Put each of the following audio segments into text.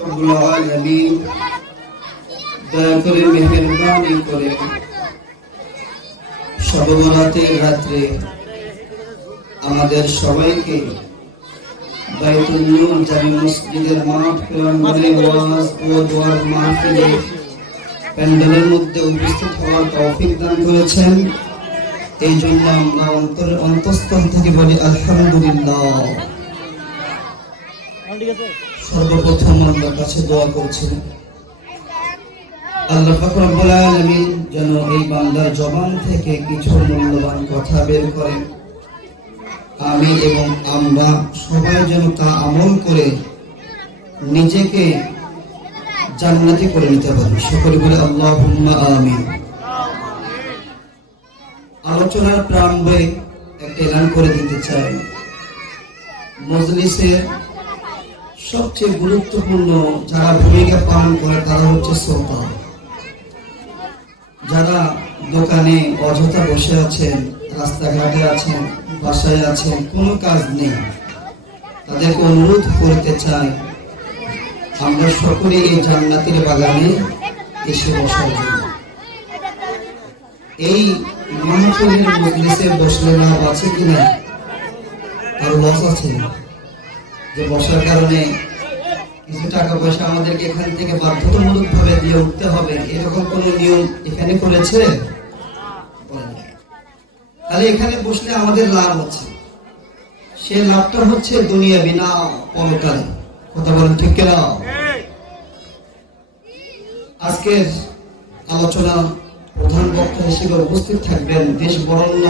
রব্বুল আলামিন দয়া করে মেহেরবানি করে শবে বরাতের রাত্রে আমাদের সবাইকে বাইতুল নূর জামে মসজিদের মাঠ প্রাঙ্গণে ওয়াজ ও দোয়ার মাহফিলে প্যান্ডেলের মধ্যে উপস্থিত হওয়ার তৌফিক দান করেছেন। এই জন্য আমরা অন্তঃস্থল থেকে বলি আলহামদুলিল্লাহ। সর্বপ্রথম আল্লাহর কাছে দোয়া করছি আল্লাহ পাক রব্বুল আলামিন যেন এই বান্দার জবান থেকে কিছু মূল্যবান কথা বের করেন। আমি এবং আমরা সবাই যেন তা আমল করে নিজেকে জান্নাতি করে নিতে পারি। সকলে বলে আল্লাহুম্মা আমিন। আলোচনার প্রারম্ভে একটা এলান করে দিতে চাই, মজলিসের সবচেয়ে গুরুত্বপূর্ণ যারা ভূমিকা পালন করে তারা হচ্ছে শ্রোতা। যারা দোকানে অযথা বসে আছেন, রাস্তাঘাটে আছেন, বাসায় আছেন, কোনো কাজ নেই, তাদেরকে অনুরোধ করতে চাই আমরা সকলে এই জান্নাতের বাগানে এসে বসার জন্য। এই মাহফিলের মজলিসে বসলে লাভ আছে কিনা? আর লস আছে যে বসার কারণে কিছু টাকা পয়সা আমাদেরকে এখান থেকে বাধ্যতামূলক ভাবে দিয়ে উঠতে হবে, এরকম কোন নিয়ম এখানে করেছে? তাহলে এখানে বসলে আমাদের লাভ হচ্ছে, সে লাভটা হচ্ছে দুনিয়া বিনা পরকালে। কথা বলেন ঠিক কিনা? আজকের আলোচনা প্রধান বক্তা হিসেবে উপস্থিত থাকবেন দেশ বরেণ্য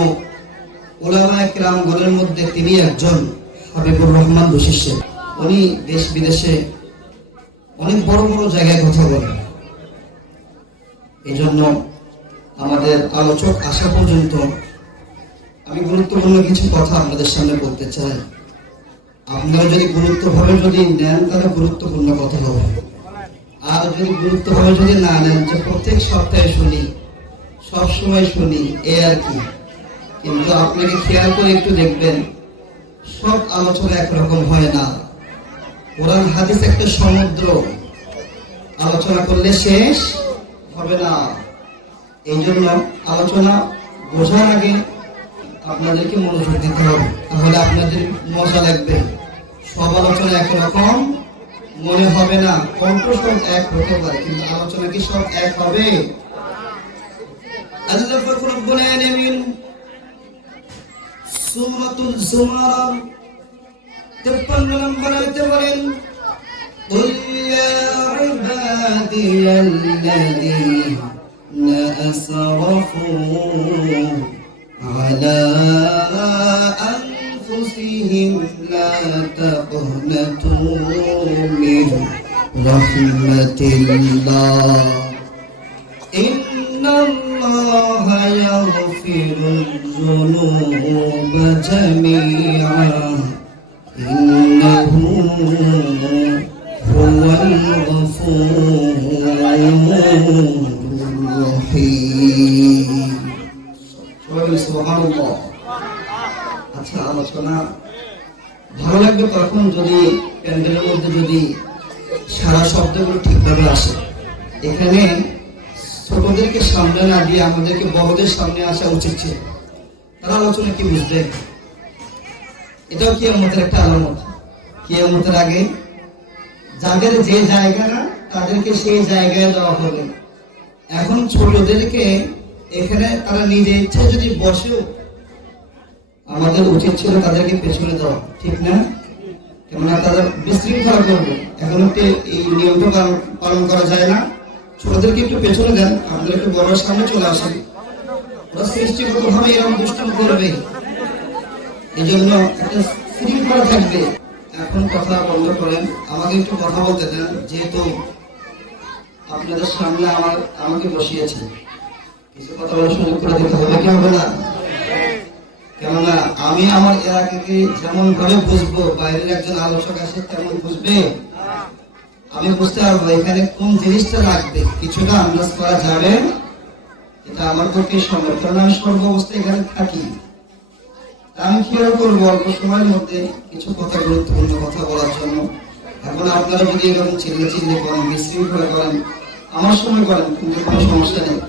উলামায়ে কেরামগণের মধ্যে তিনি একজন, হাবিবুর রহমান বশিষ্ঠ। উনি দেশ বিদেশে অনেক বড় বড় জায়গায় কথা বলেন। এই জন্য আমাদের আলোচক আসা পর্যন্ত আমি গুরুত্বপূর্ণ কিছু কথা আপনাদের সামনে বলতে চাই। আপনারা যদি গুরুত্বভাবে যদি নেন তাহলে গুরুত্বপূর্ণ কথা হবে, আর যদি গুরুত্বভাবে যদি না নেন যে প্রত্যেক সপ্তাহে শুনি, সবসময় শুনি, এ আর কি। কিন্তু আপনাকে খেয়াল করে একটু দেখবেন সব আলোচনা একরকম হয় না। কোরআন হাদিস একটা সমুদ্র, আলোচনা করলে শেষ হবে না। এই জন্য আলোচনা বোঝার আগে আপনাদেরকে মনোযোগ দিতে হবে, তাহলে আপনাদের মজা লাগবে। সব আলোচনা একরকম মনে হবে না, কণ্ঠস্বর এক হতে পারে কিন্তু আলোচনা কি সব এক হবে? আল্লাহ পাক রব্বুল আলামিন সূরাতুল জুমার 53 নম্বর আয়াতে বলেন, কুল ইয়া ইবাদিয়াল্লাযীনা আসরাফু আলা আনফুসিহিম লা তাকনাতু মিন রাহমাতিল্লাহ ইন্নাল্লাহা ইয়াগফিরুয যুনুবা জামিআ ইন্নাহু হুয়াল গফুরুর রহিম। সুবহানাল্লাহ। আচ্ছা, আলোচনা ভালো লাগবে তখন যদি প্যান্ডেলের মধ্যে যদি সারা শব্দগুলো ঠিকভাবে আসে। এখানে ছোটদেরকে সামনে না দিয়ে আমাদেরকে বড়দের সামনে আসা উচিত ছিল, তারা আলোচনা কি বুঝবে? এটাও কিয়ামতের একটা আলামত। কিয়ামতের আগে যাদের যে জায়গা না তাদেরকে সেই জায়গায় দেওয়া হবে। এখন ছোটদেরকে এখানে তারা নিজে ইচ্ছে যদি বসেও, আমাদের উচিত ছিল তাদেরকে পেছনে দেওয়া, ঠিক না? কেননা তাদের বিশৃঙ্খলা করবে। এখন এই নিয়মটা পালন করা যায় না। ছোটদেরকে একটু পেছনে দেন, আমাদের একটু বড় সামনে চলে আসেন। ওরা সৃষ্টিগত ভাবে এরকম দুষ্টামি করবে, এই জন্য একটা শৃঙ্খলা থাকবে। এখন কথা বন্ধ করেন, আমাকে একটু কথা বলতে দেন, যেহেতু আপনাদের সামনে আমাকে বসিয়েছেন, কিছু কথা বলার সুযোগ করে দিতে হবে কি হবে না? কেননা আমি আমার এলাকাকে যেমন ভাবে বুঝবো, বাইরের একজন আলোচক আসে তেমন বুঝবে। আমি বুঝতে পারবো এখানে কোন জিনিসটা লাগবে, কিছুটা আন্দাজ করা যাবে। এটা আমার পক্ষে সম্ভব, কারণ আমি সর্ব অবস্থায় এখানে থাকি। আমি খেয়াল করবো অল্প সময়ের মধ্যে কিছু কথা, গুরুত্বপূর্ণ কথা বলার জন্য। এখন আপনারা যদি এরকম চিল্লে করেন, বিশৃঙ্খলা করেন, আমার সময় করেন, কিন্তু কোনো সমস্যা নেই।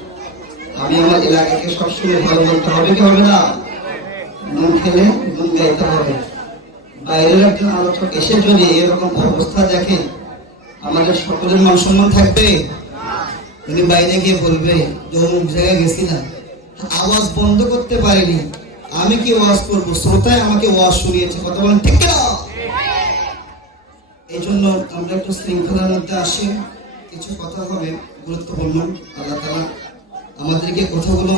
আমি আমার এলাকাকে সবসময় ভালো বলতে হবে কি হবে না? নুন খেলে নুন গাইতে হবে। বাইরের একজন আলোচক এসে যদি এরকম অবস্থা দেখে, আমাদের সকলের মান সম্মান থাকবে? উনি বাইরে গিয়ে বলবে যে অমুক জায়গায় গেছি না, আওয়াজ বন্ধ করতে পারিনি, আমি কি ওয়াজ করবো, শ্রোতায় আমাকে ওয়াজ শুনিয়েছে, কথা বলেন ঠিক না? এই জন্য আমরা একটু শৃঙ্খলার মধ্যে আসি, কিছু কথা হবে গুরুত্বপূর্ণ। আল্লাহ তাআলা আমাদেরকে কথাগুলো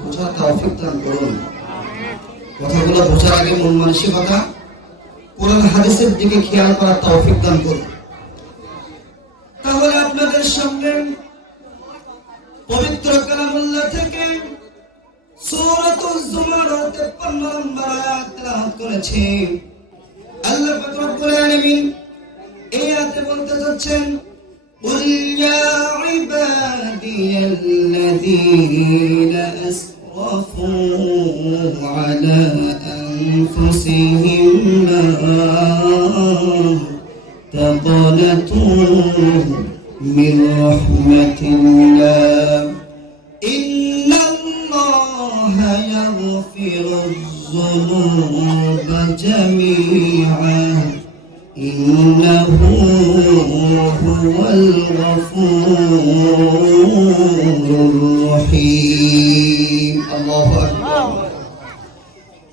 বোঝার তৌফিক দান করুন। কথাগুলো বোঝার আগে মন মানসিকতা, কোরআন হাদিসের দিকে খেয়াল করার তৌফিক দান করুন। তাহলে আপনাদের সামনে পবিত্র কালামুল্লাহ থেকে সূরাতুজ জুমার 53 নম্বর আয়াত তেলাওয়াত করেছি। আল্লাহ পাক রব্বুল আলামিন এই আয়াতে বলতে যাচ্ছেন, قل يا عبادي الذين أسرفوا على أنفسهم لا تقنطوا من رحمة الله إن الله يغفر الذنوب جميعا إنه هو الغفور الرحيم الله أكبر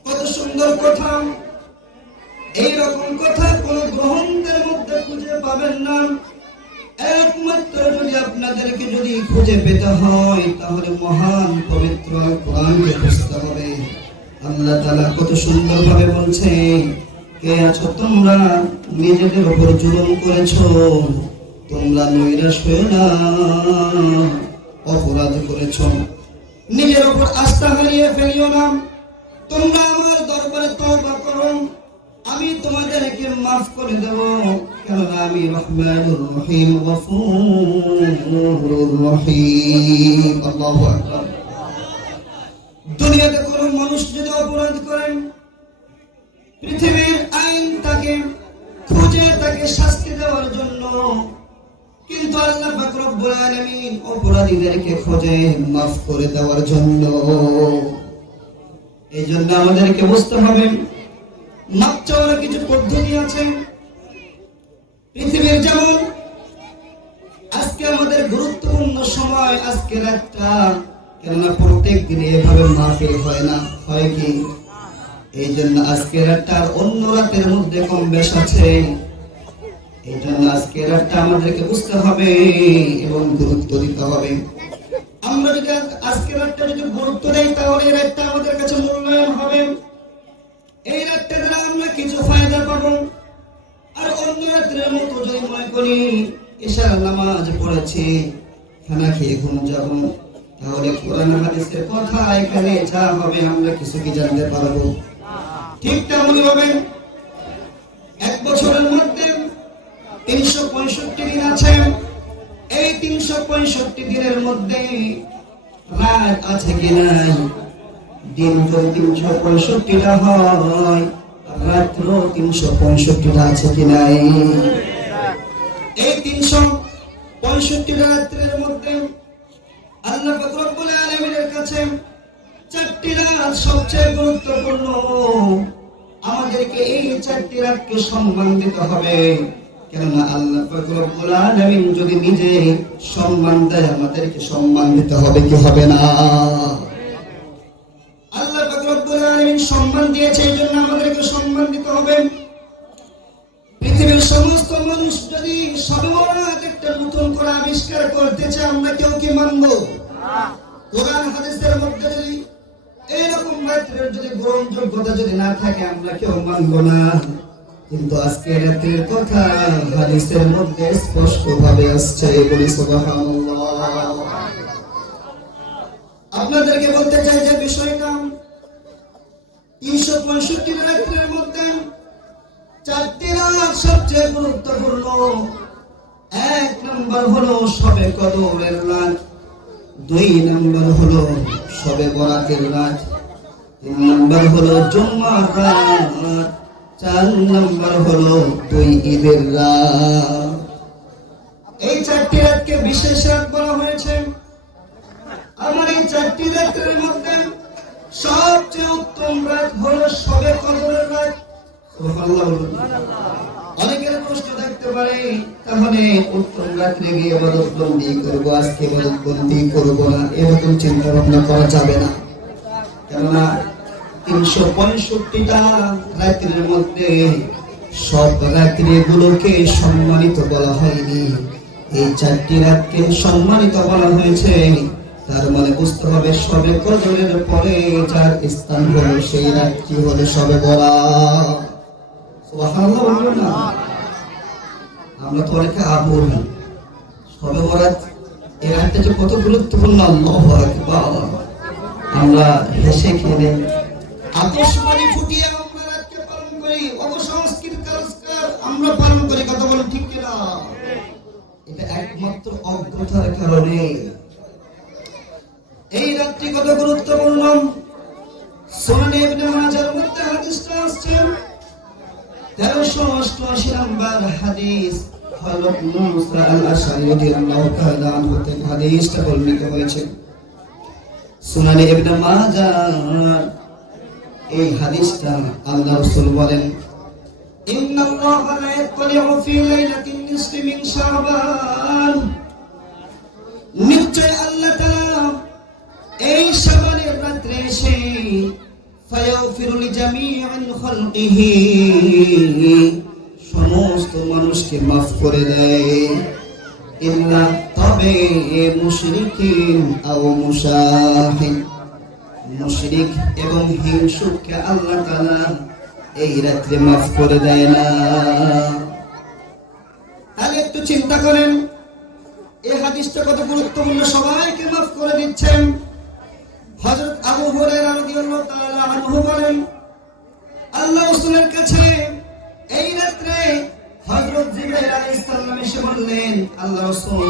কত সুন্দর কথা! এইরকম কথা কোন গ্রন্থের মধ্যে খুঁজে পাবেন না। একমাত্র যদি আপনাদেরকে যদি খুঁজে পেতে হয় তাহলে মহান পবিত্র কোরআনকে খুঁজতে হবে। আল্লাহ তাআলা কত সুন্দরভাবে বলছে, কে আছো তোমরা নিজেদের উপর জুলুম করেছো, তোমরা নৈরাশ হয়ে না, অপরাধ করেছো, নিজের উপর আস্থা হারিয়ে ফেলিও না, তোমরা আমার দরবারে তওবা করো, আমি তোমাদেরকে মাফ করে দেব, কেননা আমি রহমানুর রহিম, গফুরুর রহিম। আল্লাহু আকবার। দুনিয়াতে কোনো মানুষ যদি অপরাধ করেন, পৃথিবীর আইন তাকে খুঁজে তাকে শাস্তি দেওয়ার জন্য, কিন্তু আল্লাহ পাক রব্বুল আলামিন অপরাধীদেরকে খোঁজে মাফ করে দেওয়ার জন্য। এই জন্য আমাদেরকে বুঝতে হবে মাপ চাওয়ার কিছু পদ্ধতি আছে। পৃথিবীর যেমন আজকে আমাদের গুরুত্বপূর্ণ সময়, আজকে রাতটা, কেননা প্রত্যেক দিন এভাবে মাহফিল হয় না, হয় কি? এই জন্য আজকে রাতটা আর অন্য রাতের মধ্যে কম বেশ আছে। এই জন্য আজকে রাতটা আমাদেরকে বুঝতে হবে এবং গুরুত্ব দিতে হবে। আমরা যদি আজকে রাতটা যদি গুরুত্ব দেই তাহলে এই রাতটা আমাদের কাছে মূল্যায়ন হবে, এই রাতটা দ্বারা আমরা কিছু ফায়দা পাবো। আর অন্য রাতের মতো যদি মনে করি এশার নামাজ পড়েছি, খানা খেয়ে ঘুম যাব, তাহলে কোরআন হাদিসের কথা এখানে যা হবে আমরা কিছু কি জানতে পারবো? ঠিক তেমনই হবে। এক বছরের মধ্যে 365 দিন আছে, এই 365 দিনের মধ্যে রাত আছে কি নাই? দিন তো 365টা হয়, রাত্র 365টা আছে কি নাই? এই 365টা রাত্রের মধ্যে আল্লাহ পাক রব্বুল আলামিনের কাছে 4টি রাত সবচেয়ে গুরুত্বপূর্ণ। আমাদেরকে এই 4টি রাতকে সম্মান দিতে হবে, কেননা আল্লাহ পাক রব্বুল আলামিন যদি নিজে সম্মান দেয় আমাদেরকে সম্মান দিতে হবে কি হবে না? আল্লাহ পাক রব্বুল আলামিন সম্মান দিয়েছে, এই জন্য আমাদেরকে সম্মান দিতে হবে। পৃথিবীর সমস্ত মানুষ যদি শবে বরাত একটা নতুন করে আবিষ্কার করতে চায়, আমরা কেউ কি মানব? কোরআন হাদিসের মধ্যে যদি এইরকম রাতের যদি গ্রহণযোগ্যতা যদি না থাকে আমরা কেউ মানব না। কিন্তু আজকে রাতের কথা হাদিসের মধ্যে স্পষ্ট ভাবে আসছে, বলি সুবহানাল্লাহ। আপনাদেরকে বলতে চাই যে বিষয়টা 365 রাতের মধ্যে 4টি রাত সবচেয়ে গুরুত্বপূর্ণ। 1 নম্বর হলো শবে কদরের রাত, 2 নম্বর হলো শবে বরাতের রাত, 3 নম্বর হলো জুমার রাত, 4 নম্বর হলো 2 ঈদের রাত। এই 4টি রাতকে বিশেষ রাত বলা হয়েছে। আমার এই 4টি রাতের মধ্যে সবচেয়ে উত্তম রাত হলো শবে কদরের রাত। সুবহানাল্লাহ। অনেকের প্রশ্ন থাকতে পারে, তাহলে উত্তম রাত্রে গিয়ে ইবাদত বন্দি করবো, আজকে ইবাদত বন্দি করবো না, এরকম চিন্তা ভাবনা করা যাবে না। কেননা 365টা রাত্রির মধ্যে সব রাত্রিগুলোকে সম্মানিত বলা হয়নি, এই 4টি রাতকে সম্মানিত বলা হয়েছে। তার মানে বুঝতে হবে শবে কদরের পরে যার স্থান হলো সেই রাত্রি হলো শবে বরাত। সুবহানাল্লাহ বলুন না। আমরা তো অনেকে আবুল শবে বরাত এই রাতটা যে কত গুরুত্বপূর্ণ, আল্লাহু আকবার। আমরা হেসে খেলে আতশবাণী ফুটিয়ে আমরা রাতকে পালন করি, অপসংস্কৃত কাজকার আমরা পালন করি, কথা বলেন ঠিক কিনা? এটা একমাত্র অজ্ঞতার কারণে। এই রাতটি কত গুরুত্বপূর্ণ, সুনানে ইবনে মাজার মধ্যে হাদিসটা আসছে 1388 নম্বর হাদিস। হযরত মুসা আল-আশআরী রাদিয়াল্লাহু তাআলা আনহু থেকে হাদিসটা বর্ণিত হয়েছে সুনানে ইবনে মাজাহ। এই হাদিসটা আল্লাহ রাসূল বলেন, ইন্নাল্লাহা লা ইয়াতলিউ ফি লাইলাতিন নিসফি মিন শাবান, নিশ্চয় আল্লাহ তাআলা এই শাবানের রাতে এসে ফায়াগফিরু লিজামিইল খালকিহি, সমস্ত মানুষকে maaf করে দেয়, ইল্লা তবে মুশরিকিন আও মুশাহিন, মুশরিক এবং হিংসুককে আল্লাহ তাআলা এই রাতে maaf করে দেয় না। তাহলে একটু চিন্তা করেন এই হাদিসটা কত গুরুত্বপূর্ণ, সবাইকে maaf করে দিচ্ছেন। হযরত আবু হুরায়রা রাদিয়াল্লাহু তাআলা আনহু বলেন, আল্লাহ রাসূলের কাছে এই রাতে হযরত জিবরাইল আলাইহিস সালাম এসে বললেন, আল্লাহ রাসূল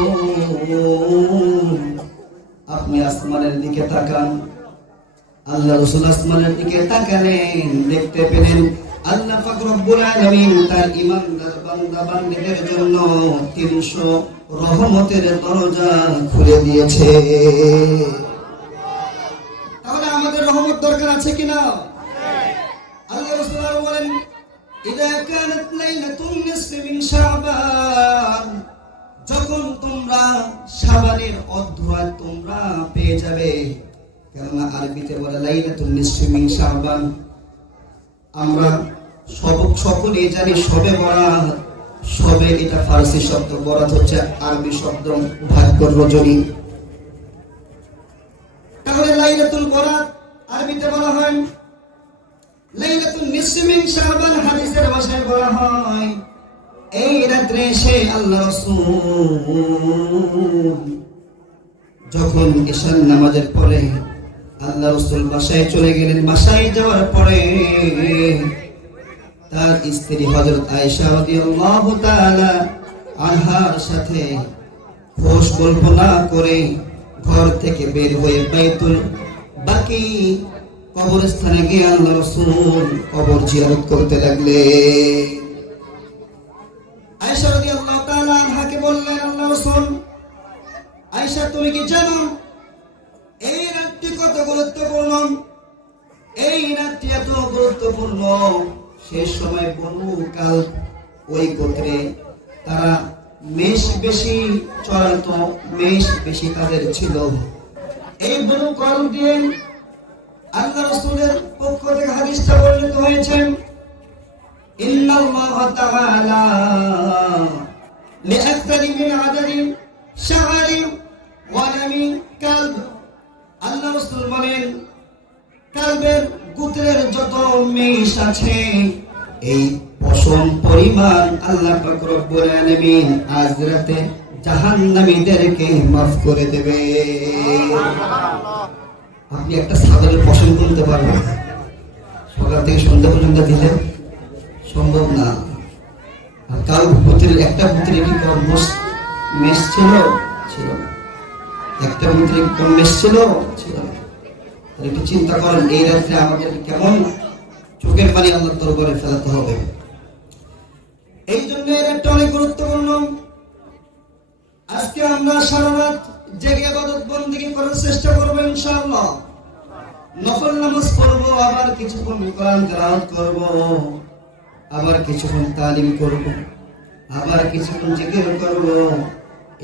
আপনি আসমানের দিকে তাকান। আল্লাহ রাসূল আসমানের দিকে তাকালেন, দেখতে পেলেন আল্লাহ পাক রব্বুল আলামিন তার ঈমানদার বান্দা বান্দীদের জন্য 300 রহমতের দরজা খুলে দিয়েছে। তাহলে আমাদের রহমত দরকার আছে কিনা? আল্লাহ রাসূল বলেন, ইদা কানাত লাইলাতুন নিসফি মিন শাবান, যখন তোমরা শাবানের অর্ধরাত তোমরা পেয়ে যাবে, কেননা আরবিতে বলে লাইলাতুন নিসফি মিন শাবান। আমরা সকলেই জানি শবে বরাত, শবে এটা ফারসি শব্দ, বরাত হচ্ছে আরবি শব্দ, ভাগ্যর রজনী। তাহলে লাইলাতুল বরাত আরবিতে বলা হয় লাইলাতুন নিসফি মিন শাবান, হাদিসের ভাষায় বলা হয় এই রাতে সে আল্লাহ রাসূল যখন ঈশার নামাজের পরে আল্লাহ রাসূল বাসায় চলে গেলেন। বাসায় যাওয়ার পরে তার স্ত্রী হযরত আয়েশা রাদিয়াল্লাহু তাআলা আনহার সাথে খোশ গল্প না করে ঘর থেকে বের হয়ে বাইতুল বাকি কবরস্থানে গিয়ে আল্লাহ রাসূল কবর জিয়ারত করতে লাগলেন। আয়েশা রাদিয়াল্লাহু তাআলা আনহাকে বললেন, আল্লাহ রাসূল, আয়েশা তুমি কি জানো এই রাতটি কত গুরুত্বপূর্ণ? এই রাতটি এত গুরুত্বপূর্ণ, সেই সময় বনু কালব ওই গোত্রে তারা মেষ বেশি চড়াতো, মেষ বেশি তাদের ছিল। এই বনু কালব দিয়ে আল্লাহ রাসূলের পক্ষ থেকে হাদিসটা বর্ণিত হয়েছে, ইন্নাল্লাহা তাআলা লিআকতারি মিন আদাদি শাহরি ওয়া নামি কালব, আল্লাহ রাসূল বলেন কালবের গোত্রের যত মেষ আছে এই পশম পরিমাণ আল্লাহ পাক রব্বুল আলামিন আজ রাতে জাহান্নামীদেরকে maaf করে দেবে। আপনি একটা সাধারণ পশম কিনতে পারবেন, সকাল থেকে সন্ধ্যা পর্যন্ত দিলে সম্ভব না। আর কাল গোত্রের একটা গোত্রে কি কম মেষ ছিল? ছিল না। একটা গোত্রে কম মেষ ছিল? ছিল না। একটু চিন্তা করেন এই রাত্রে আমাদের কেমন চোখের পানি আল্লাহর দরবারে ফেলাতে হবে। এই জন্য এর একটা অনেক গুরুত্বপূর্ণ। আজকে আমরা সারা রাত জেগে ইবাদত বন্দেগী করার চেষ্টা করবো ইনশাআল্লাহ। নফল নামাজ পড়বো, আবার কিছুক্ষণ কোরআন তেলাওয়াত করবো, আবার কিছুক্ষণ তালিম করবো, আবার কিছুক্ষণ জিকির করবো।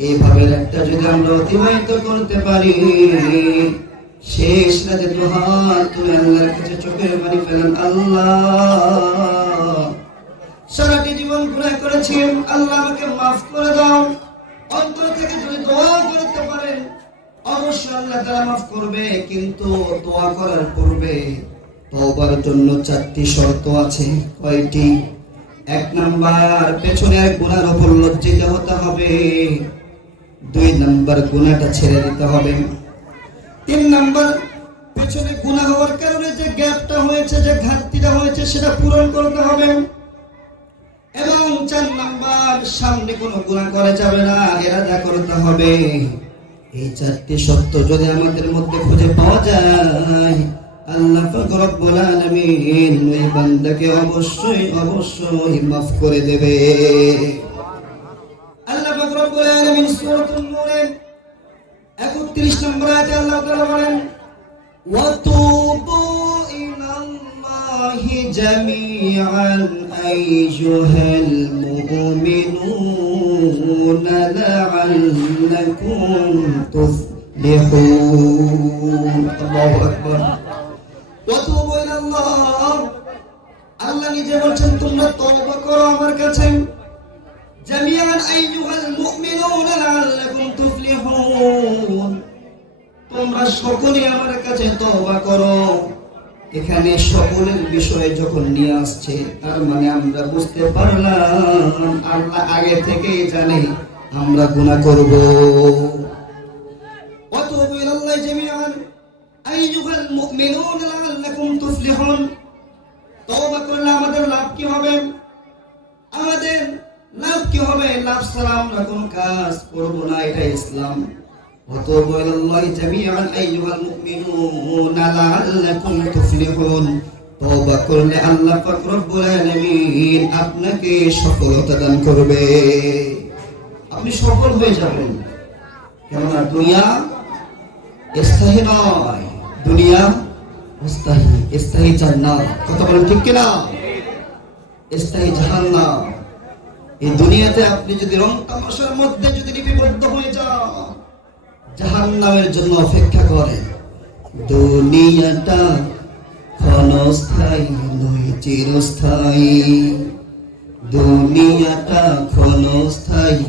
এইভাবে একটা যদি আমরা অতিবাহিত করতে পারি, শেষ রাতে দুহাত তুলে আল্লাহর কাছে চোখের পানি ফেলেন, আল্লাহ সারাটি জীবন গুনাহ করেছি, আল্লাহ আমাকে মাফ করে দাও। অন্তর থেকে যদি দোয়া করতে পারেন, অবশ্যই আল্লাহ তাআলা মাফ করবে। কিন্তু দোয়া করার পূর্বে তওবার জন্য 4টি শর্ত আছে। কয়টি? 1 নাম্বার, পেছনের গুনার উপর লজ্জিত হতে হবে। 2 নাম্বার, গুনাহটা ছেড়ে দিতে হবে। 3 নাম্বার, পেছনে গুনাহ হওয়ার কারণে যে গ্যাপটা হয়েছে, যে ঘাটতিটা হয়েছে, সেটা পূরণ করতে হবে। এবং 4 নাম্বার, সামনে কোনো গুনাহ করা যাবে না, ইরাদা করতে হবে। এই 4টি শর্ত যদি আমাদের মধ্যে খুঁজে পাওয়া যায়, আল্লাহ পাক রব্বুল আলামিন ওই বান্দাকে অবশ্যই অবশ্যই মাফ করে দেবে। আল্লাহ পাক রব্বুল আলামিন সূরাতুন নূরে 31 নম্বর আয়াতে আল্লাহ তাআলা বলেন, ওয়াতুবু ইলাল্লাহি জামিআন আইয়ুহাল মুমিনুনা লাআল্লাকুম তুফলিহুন। আল্লাহু আকবার। ওয়াতুবু ইলাল্লাহ, আল্লাহ নিজে বলছেন তোমরা তওবা করো আমার কাছে। জামিআন আইয়ুহাল মুমিনুনা লাআল্লাকুম তুফলিহুন, তোমরা সকলে আমার কাছে তওবা করো। এখানে সকলের বিষয় যখন নিয়ে আসছে, তার মানে আমরা বুঝতে পারলাম আল্লাহ আগে থেকেই জানে আমরা গুনাহ করব। ওয়াতুবু ইলাল্লাহি জামিআন আইয়ুহাল মুমিনুনা লাআল্লাকুম তুফলিহুন, তওবা করলে আমাদের লাভ কি হবে? আমাদের লাভ কি হবে? লাভ ছাড়া আমরা কোন কাজ করব না, এটা ইসলাম। ওয়াতুবু ইলাল্লাহি জামিআন আইয়ুহাল মুমিনুনা লাআল্লাকুম তুফলিহুন, তওবা করলে আল্লাহ পাক রব্বুল আলামিন আপনাকে সফলতা দান করবে, আপনি সফল হয়ে যাবেন। কেননা দুনিয়া স্থায়ী নয়, দুনিয়া অস্থায়ী। স্থায়ী জান্নাত, কথা বলেন ঠিক কিনা? স্থায়ী জাহান্নাম। এই দুনিয়াতে আপনি যদি রং তামাশার মধ্যে যদি লিপিবদ্ধ হয়ে যান, জাহান্নামের জন্য অপেক্ষা করেন। দুনিয়াটা ক্ষণস্থায়ী নয় চিরস্থায়ী, দুনিয়াটা ক্ষণস্থায়ী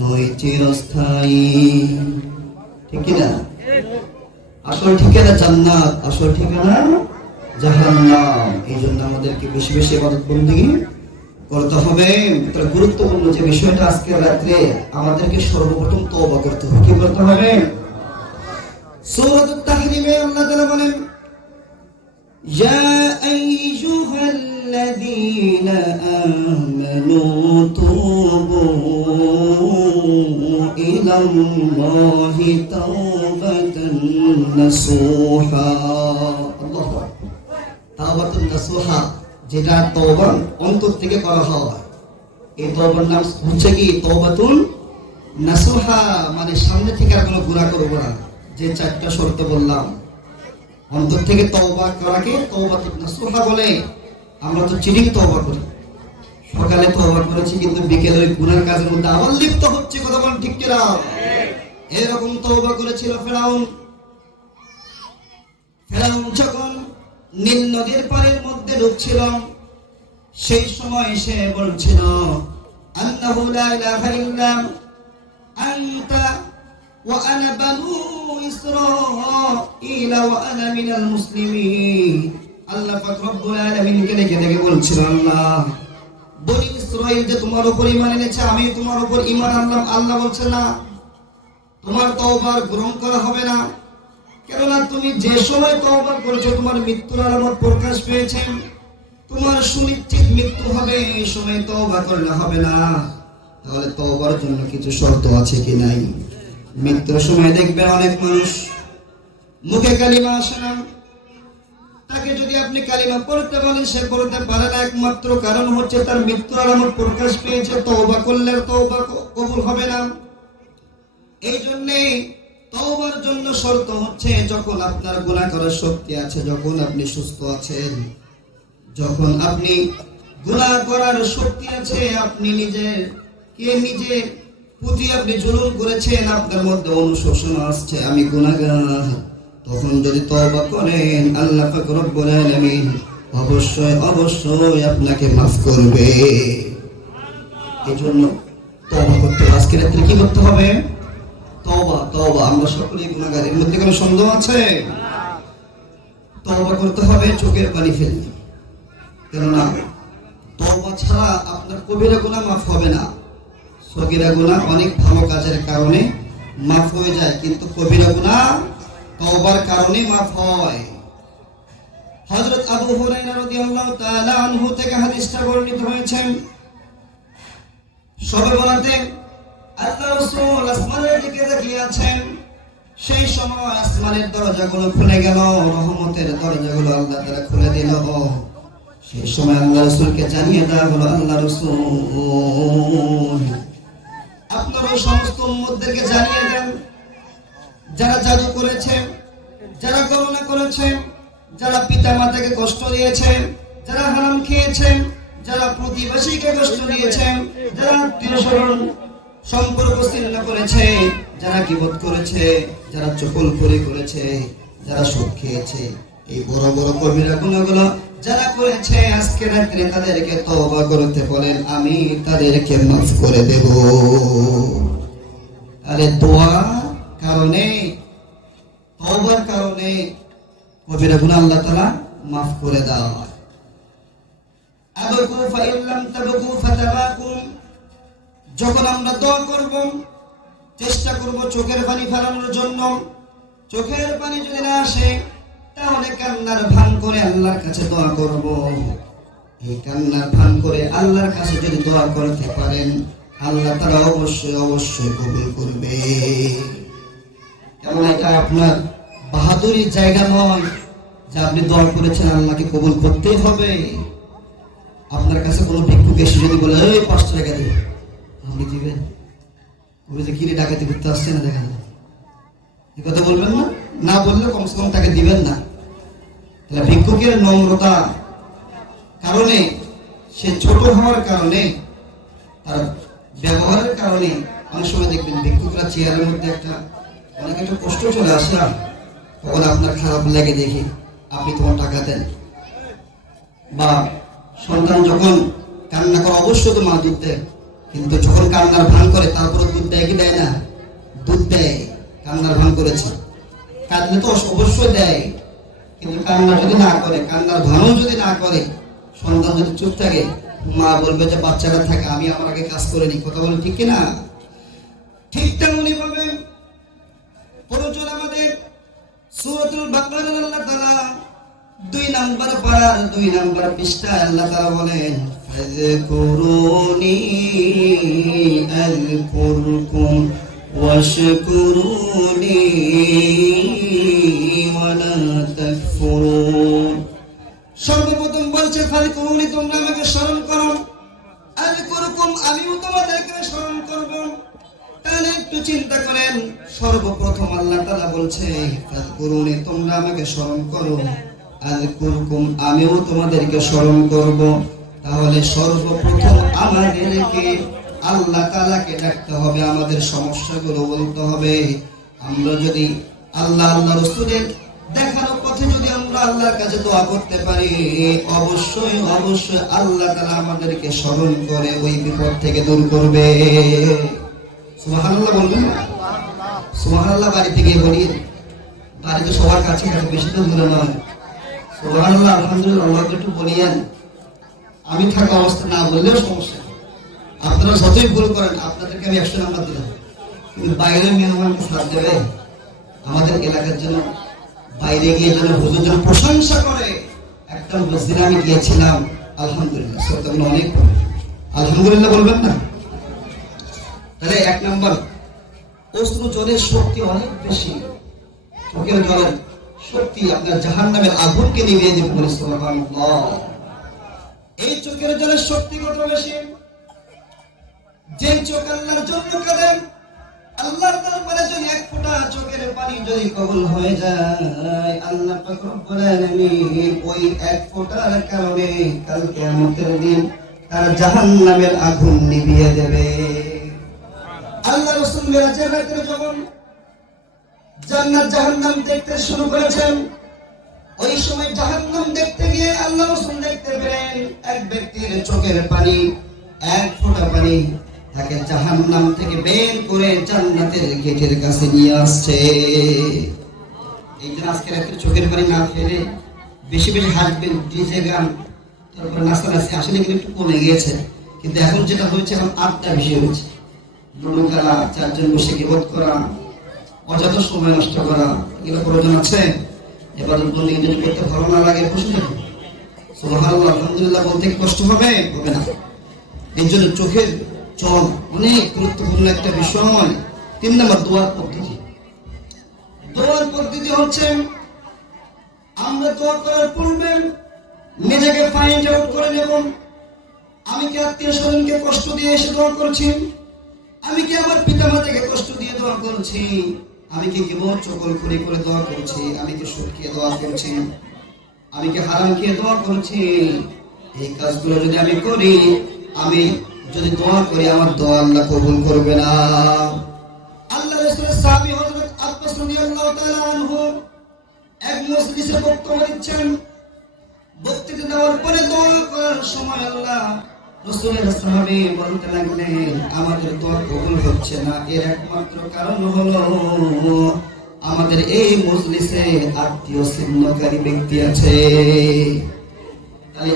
নয় চিরস্থায়ী, ঠিক কিনা? আসল ঠিকানা জান্নাত, আসল ঠিকানা জাহান্নাম। এই জন্য আমাদেরকে বেশি বেশি ইবাদত বন্দেগী করতে হবে। তার গুরুত্বপূর্ণ যে বিষয়টা আজকে রাত্রে আমাদেরকে সর্বপ্রথম তওবা করতে হবে। কি করতে হবে? সূরাতুত তাহরিমে আল্লাহ তাআলা বলেন, ইয়া আইয়ুহাল্লাযীনা আমানু তুবু ইলাল্লাহি তাওবাতান নাসুহা। আল্লাহু আকবার। তাওবাতুন নাসুহা, যেটা তওবা অন্তর থেকে করা হয়, এই তওবার নাম হচ্ছে কি? তাওবাতুন নাসুহা, মানে সামনে থেকে আর কোনো গুনাহ করব না। যে 4টা শর্ত বললাম, অন্তর থেকে তওবা করাকে তাওবাতুন নাসুহা বলে। আমরা তো চিটিং তওবা করি, সকালে তওবা করেছি কিন্তু বিকেলে ওই গুনার কাজের মধ্যে আবার লিপ্ত হচ্ছে, কথা বলেন ঠিক কিনা? এরকম তওবা করেছিল ফেরাউন। ফেরাউন যখন নীল নদীর পানির মধ্যে ডুবছিল, সেই সময় সে বলছিল, আন্নাহু লা ইলাহা ইল্লা আনতা ওয়া আনা বানু ইসরাঈল ওয়া আনা মিনাল মুসলিমিন। আল্লাহ পাক রব্বুল আলামিনকে ডেকে বলছিল, আল্লাহ বনি ইসরাঈল যে তোমার উপর ঈমান এনেছে, আমি তোমার উপর ঈমান আনলাম। আল্লাহ বলছে না, তোমার তওবা গ্রহণ করা হবে না। কেননা তুমি যে সময় তওবা করেছো তোমার মৃত্যুর আলামত প্রকাশ পেয়েছে, তোমার সুনিশ্চিত মৃত্যু হবে, এই সময় তওবা করলে হবে না। তাহলে তওবার জন্য কিছু শর্ত আছে কি নাই? মৃত্যুর সময় দেখবেন অনেক মানুষ মুখে কালিমা আসে না, তাকে তাকে যদি আপনি কালিমা পড়তে বলেন সে পড়তে পারে না, একমাত্র কারণ হচ্ছে তার মৃত্যুর আলামত প্রকাশ পেয়েছে, তওবা করলে তওবা কবুল হবে না। এই জন্য তওবার জন্য শর্ত হচ্ছে যখন আপনার গুনাহ করার শক্তি আছে, যখন আপনি সুস্থ আছেন, যখন আপনি গুনাহ করার শক্তি আছে, আপনি নিজে প্রতি আপনি জুলুম করেছেন, আপনার মধ্যে অনুশোচন আসছে আমি গুনাহগার, তখন যদি তওবা করেন আল্লাহ পাক রব্বুল আলামিন অবশ্যই আপনাকে মাফ করবে। এজন্য তওবা করতে হবে। আজকের রাতে কি করতে হবে? তওবা। আমরা সকলেই গুনাহগার, এর মধ্যে কোনো সন্দেহ আছে? তওবা করতে হবে চোখের পানি ফেলে, কেননা তওবা ছাড়া আপনার কবিরা গুনাহ মাফ হবে না। সগীরা গুনাহ অনেক ভালো কাজের কারণে মাফ হয়ে যায়, কিন্তু কবিরা গুনাহ তওবার কারণে মাফ হয়। হযরত আবু হুরায়রা রাদিয়াল্লাহু তাআলা আনহু থেকে হাদিসটা বর্ণিত হয়েছে, সবে বলাতে আল্লাহ রাসূল আসমানের দিকে তাকিয়ে আছেন, সেই সময় আসমানের দরজাগুলো খুলে গেল, রহমতের দরজাগুলো আল্লাহ তাআলা খুলে দিল। সেই সময় আল্লাহ রাসূলকে জানিয়ে দেওয়া হলো, আল্লাহ রাসূল আপনার ওই সমস্ত উম্মতদেরকে জানিয়ে দেন যারা জাদু করেছে, যারা গণনা করেছে, যারা পিতা মাতাকে কষ্ট দিয়েছে, যারা হারাম খেয়েছে, যারা প্রতিবেশীকে কষ্ট দিয়েছে, যারা আত্মীয়-স্বজন সম্পর্ক ছিন্ন করেছে, যারা গীবত করেছে, যারা চগলখড়ি করেছে, যারা সুদ খেয়েছে, এই বড় বড় কবিরা গুনাহগুলো যারা করেছে, আজকে রাতে তাদেরকে তওবা করতে বলেন, আমি তাদেরকে মাফ করে দেব। আরে দোয়া কারণে, তওবার কারণে কবিরা গুনাহ আল্লাহ তাআলা মাফ করে দাও। আবকু ফাইল্লাম তাবকু ফাতাবাকুম, যখন আমরা দোয়া করব চেষ্টা করব চোখের পানি ফেলানোর জন্য। চোখের পানি যদি না আসে তাহলে কান্নার ভান করে আল্লাহর কাছে দোয়া করব। এই কান্নার ভান করে আল্লাহর কাছে যদি দোয়া করতে পারেন আল্লাহ তাআলা অবশ্যই কবুল করবে। কেমন এটা আপনার বাহাদুরির জায়গা নয় যে আপনি দোয়া করেছেন আল্লাহকে কবুল করতেই হবে। আপনার কাছে কোনো ভিক্ষুক এসে যদি বলে এই 5 টাকা দিন, আপনি দিবেন? ওই যে কিরে ডাকাতি করতে আসছে না, দেখেন এই কথা বলবেন না? না বললে কমসে কম তাকে দিবেন না। তাহলে ভিক্ষুকের নম্রতা কারণে, সে ছোট হওয়ার কারণে, তার ব্যবহারের কারণে অনেক সময় দেখবেন ভিক্ষুকরা চেয়ারের মধ্যে অনেক একটা কষ্ট চলে আসে, তখন আপনার খারাপ লাগে দেখি আপনি তোমার টাকা দেন। বা সন্তান যখন কান্না করে অবশ্যই তো মা দুধ দেয়, কিন্তু যখন কান্নার ভান করে তারপরে দুধ দেয় কি দেয় না? দুধ দেয়, কান্নার ভান করেছে। কাঁদলে তো অবশ্যই দেয়, কিন্তু কান্না যদি না করে, কান্নার ভানও যদি না করে, সন্তান যদি চুপ থাকে, মা বলবে যে বাচ্চাটা থাকে, আমি আমার আগে কাজ করে নি। কথা বলে ঠিক কিনা? ঠিক তেমনি ভাবে প্রয়োজন আমাদের সূরাতুল বাকারার আল্লাহ তাআলা 2 নম্বর পারার 2 নম্বর পৃষ্ঠায় আল্লাহ তাআলা বলেন, ফাযকুরুনি আযকুরকুম ওয়াশকুরুনি ওয়ালা তাকফুরুন। সর্বপ্রথম বলছে ফাযকুরুনি, তোমরা আমাকে স্মরণ করো, আযকুরকুম, আমিও তোমাদেরকে স্মরণ করব। তাহলে একটু চিন্তা করেন, সর্বপ্রথম আল্লাহ তাআলা বলছে ফাযকুরুনি, তোমরা আমাকে স্মরণ করো, আযকুরকুম, আমিও তোমাদেরকে স্মরণ করব। তাহলে সর্বপ্রথম আমাদেরকে আল্লাহ তাআলাকে ডাকতে হবে, আমাদের সমস্যাগুলো বলতে হবে। আমরা যদি আল্লাহ রাসূলের দেখানো পথে যদি আমরা আল্লাহর কাছে দোয়া করতে পারি, অবশ্যই আল্লাহ তাআলা আমাদেরকে স্মরণ করে ওই বিপদ থেকে দূর করবে। সুবহানাল্লাহ বলবেন? সুবহানাল্লাহ বাড়িতে গিয়ে বলি, বাড়িতে সবার কাছে বেশি তো দূরে নয়। সুবহানাল্লাহ, আলহামদুলিল্লাহ, আল্লাহকে একটু বলিয়েন। আমি থাকা অবস্থা না বললেও সমস্যা, আপনারা যতই ভুল করেন আপনাদেরকে আমি 100 নাম্বার দিলাম, কিন্তু বাইরের মেহমানকে সাথ দেবে আমাদের এলাকার জন্য, বাইরে গিয়ে যেন হুজুর যেন প্রশংসা করে। একটা মসজিদে আমি গিয়েছিলাম, আলহামদুলিল্লাহ, সত্যগুলো অনেক আলহামদুলিল্লাহ বলবেন না? তাহলে 1 নম্বর, অশ্রু জলের শক্তি অনেক বেশি, চোখের জলের শক্তি আপনার জাহান্নামের আগুনকে নিভিয়ে দেবে। বলে সুবহানাল্লাহ। এই চোখের জলের শক্তি কত বেশি! যে চোখ আল্লাহর জন্য কাঁদে, আল্লাহর দরবারে যদি এক ফোঁটা চোখের পানি যদি কবুল হয়ে যায়, আল্লাহ পাক রব্বুল আলামিন ওই এক ফোঁটার কারণে কাল কিয়ামতের দিন তার জাহান্নামের আগুন নিভিয়ে দেবে। আল্লাহ রাসূল মেরাজের রাতে যখন জান্নাত জাহান্নাম দেখতে শুরু করেছেন, ওই সময় জাহান্নাম দেখতে গিয়ে আল্লাহ রাসূল দেখতে পেলেন এক ব্যক্তির চোখের পানি, এক ফোঁটা পানি তাকে জাহান্নাম থেকে বের করে জান্নাতের গেটের কাছে নিয়ে আসছে। এই যে আজকে রাতের চোখের পানি না ফেলে বেশি বেশি হাসবেন, ডিজে গান, তারপর নাচানাচি আসলে কিন্তু একটু কমে গিয়েছে। কিন্তু এখন যেটা হয়েছে, এখন আড্ডা বেশি হয়েছে। লুডো খেলা, চারজন বসে গিবত করা, অযথা সময় নষ্ট করা, এগুলো প্রয়োজন আছে? এবার বললে যদি করতে ভালো না লাগে বসে থাকবে। সুবহানাল্লাহ, আলহামদুলিল্লাহ বলতে কি কষ্ট হবে? হবে না। এই জন্য চোখের জল অনেক গুরুত্বপূর্ণ একটা বিষয়। 3 নম্বর দোয়ার পদ্ধতি। দোয়ার পদ্ধতি হচ্ছে আমরা দোয়া করার পূর্বে নিজেকে ফাইন্ড আউট করে নেব, আমি কি আত্মীয় স্বজনকে কষ্ট দিয়ে এসে দোয়া করছি? আমি কি আমার পিতামাতাকে কষ্ট দিয়ে দোয়া করছি? আমি কি গীবত চগলখড়ি করে দোয়া করছি? আমি কি সুদ খেয়ে দোয়া করছি? আমি কি হারাম খেয়ে দোয়া করছি? এই কাজগুলো যদি আমি করি, আমি যদি দোয়া করি, আমার দোয়া আল্লাহ কবুল করবে না। আল্লাহ রাসূলের সাহাবী হযরত আব্বাস রাদিয়াল্লাহু তাআলা আনহু এক মজলিসে বক্তব্য দিচ্ছেন। বক্তৃতা দেওয়ার পরে দোয়া করার সময় আল্লাহ রাসূলের সাহাবী বলতে লাগলেন, আমাদের দোয়া কবুল হচ্ছে না, এর একমাত্র কারণ হলো আমাদের এই মজলিসে আত্মীয় ছিন্নকারী ব্যক্তি আছে। তাহলে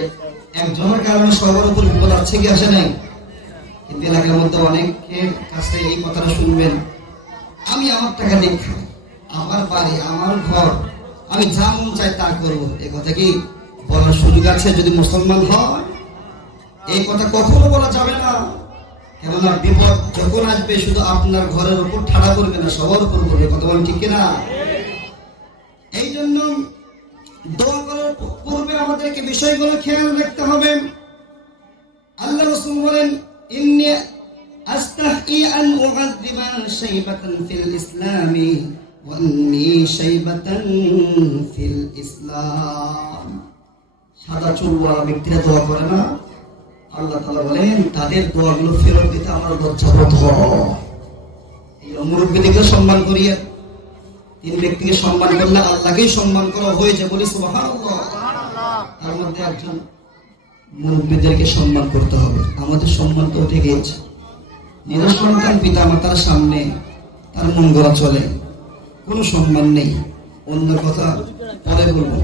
একজনের কারণে সবার উপর বিপদ আছে কি আসে নাই? কিন্তু এলাকার মধ্যে অনেকের কাছে এই কথাটা শুনবেন, আমি আমার টাকা দিয়ে খাই, আমার বাড়ি, আমার ঘর, আমি যা মন চাই তা করবো। এই কথা কি বলার সুযোগ আছে যদি মুসলমান হয়? এই কথা কখনো বলা যাবে না। কেননা বিপদ যখন আসবে শুধু আপনার ঘরের উপর ঠাড়া করবে না, সবার উপর করবে। কথা বলেন ঠিক কিনা? এই জন্য দোয়া করার পূর্বে আমাদেরকে বিষয়গুলো খেয়াল রাখতে হবে। আল্লাহ রাসূল বলেন, ইন্নী আস্তাহি আন উগাযিবা শাইবাতান ফিল ইসলামি ওয়া ইন্নী শাইবাতান ফিল ইসলাম। সাদা চুলওয়ালা ব্যক্তিরা দোয়া করে না, আল্লাহ তাআলা বলেন তাদের দোয়াগুলো ফেরত দিতে আমার লজ্জাবোধ হয়। এই মুরব্বিদেরকে সম্মান করিয়ে, 3 ব্যক্তিকে সম্মান করলে আল্লাহকেই সম্মান করা হয়েছে। বলি সুবহানাল্লাহ। তার মধ্যে একজন মুরব্বিদেরকে সম্মান করতে হবে। আমাদের সম্মান তো উঠে গিয়েছে। নিজের সন্তান পিতা মাতার সামনে তার মন গড়া চলে, কোনো সম্মান নেই। অন্য কথা পরে বলবো।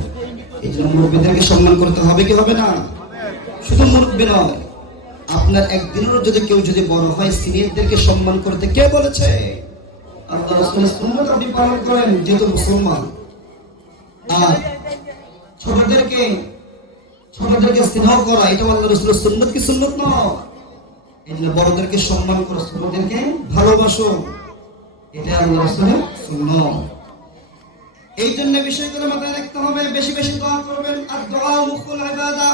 এই জন্য মুরব্বিদেরকে সম্মান করতে হবে কি হবে না? শুধু মুরব্বি নয়, আপনার একদিনেরও যদি কেউ যদি বড় হয়, সিনিয়রদেরকে সম্মান করতে কে বলেছে? আল্লাহ রাসূলের সুন্নাত আপনি পালন করেন যেহেতু মুসলমান। আর ছোটদেরকে স্নেহ করা, এটা আল্লাহ রাসূলের সুন্নাত কি সুন্নাত নয়? এই জন্য বড়দেরকে সম্মান করো, ছোটদেরকে ভালোবাসো, এটা আল্লাহ রাসূলের সুন্নাত। এই জন্য বিষয়গুলো মাথায় রাখতে হবে। বেশি বেশি দোয়া করবেন। আর দোয়া মুখুল ইবাদা,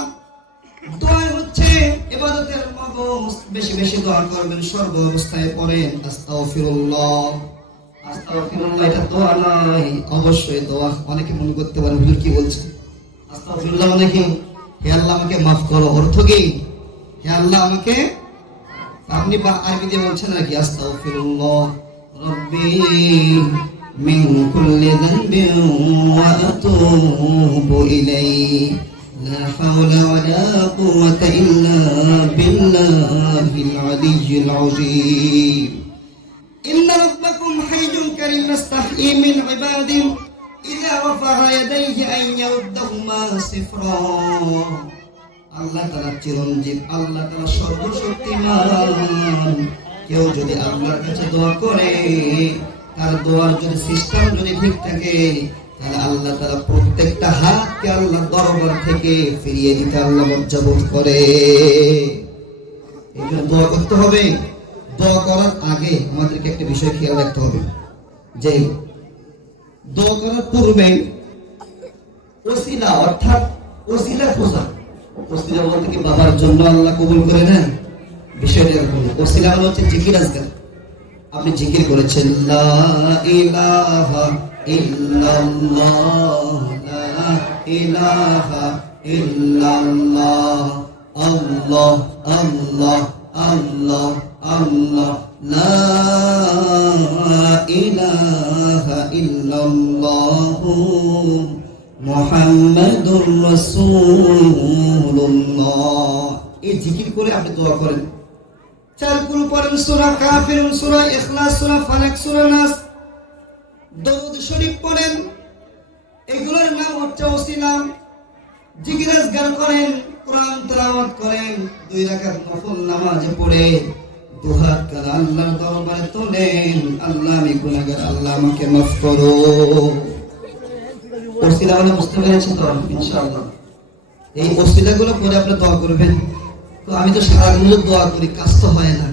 দোয়া হচ্ছে ইবাদতের মগজ। বেশি বেশি দোয়া করবেন। সর্ব অবস্থায় পড়েন আস্তাগফিরুল্লাহ। আস্তাগফিরুল্লাহ এটা দোয়া নয়, অবশ্যই দোয়া। অনেকে মনে করতে পারেন হুজুর কি বলছেন, আস্তাগফিরুল্লাহ মানে কি? হে আল্লাহ আমাকে মাফ করো, অর্থ কি? হে আল্লাহ আমাকে, আপনি আরবি দিয়ে বলছেন নাকি? আস্তাগফিরুল্লাহ রাব্বি মিন কুল্লি যানবিন ওয়া আতুবু ইলাইহি লা হাওলা ওয়ালা কুওয়াতা ইল্লা বিল্লাহিল আলিয়্যিল আযীম। ইন্না রাব্বাকুম হাইয়্যুন কারীম ইস্তাহয়ী মিন ইবাদিহি ইযা রাফা'a ইয়াদাইহি আন ইয়ারুদ্দাহুমা সিফরা। আল্লাহ তাআলা চিরঞ্জীব, আল্লাহ তাআলা সর্বশক্তিমান। কেউ যদি আল্লাহর কাছে দোয়া করে, তার দোয়ার যদি সিস্টেম যদি ঠিক থাকে, তাহলে আল্লাহ তাআলা প্রত্যেকটা হাতকে আল্লাহ দরবার থেকে ফিরিয়ে দিতে আল্লাহ লজ্জাবোধ করে। এই জন্য দোয়া করতে হবে। দোয়া করার আগে আমাদেরকে একটা বিষয় খেয়াল রাখতে হবে, যে দোয়া করার পূর্বে ওসিলা অর্থাৎ ওসিলা খোঁজা। ওসিলা বলতে কি বাবার জন্য আল্লাহ কবুল করে নেন, বিষয়টা এরকম। ওসিলা মানে হচ্ছে জিকির আজকাল। আপনি জিকির করেছেন লা ইলাহা ইল্লাল্লাহ, লা ইলাহা ইল্লাল্লাহ, আল্লাহ আল্লাহ আল্লাহ আল্লাহ, লা ইলাহা ইল্লাল্লাহ মুহাম্মাদুর রাসূলুল্লাহ। এই জিকির করে আপনি দোয়া করেন। চারকুল পড়েন, সূরা কাফিরুন, সূরা ইখলাস, সূরা ফালাক, সূরা নাস, দরুদ শরীফ পড়েন। এগুলোর নাম হচ্ছে ওসিলা। জিকির আজকার করেন, কোরআন তেলাওয়াত করেন, 2 রাকাত নফল নামাজ পড়ে দুহাত করে আল্লাহর দরবারে তোলেন, আল্লাহ আমি গুনাহগার, আল্লাহ আমাকে মাফ করো। ওসিলা মানে বুঝতে পেরেছেন তো ইনশাআল্লাহ। এই ওসিলাগুলো করে আপনি দোয়া করবেন। তো আমি তো সারাদিন দোয়া করি, কাজ তো হয় না।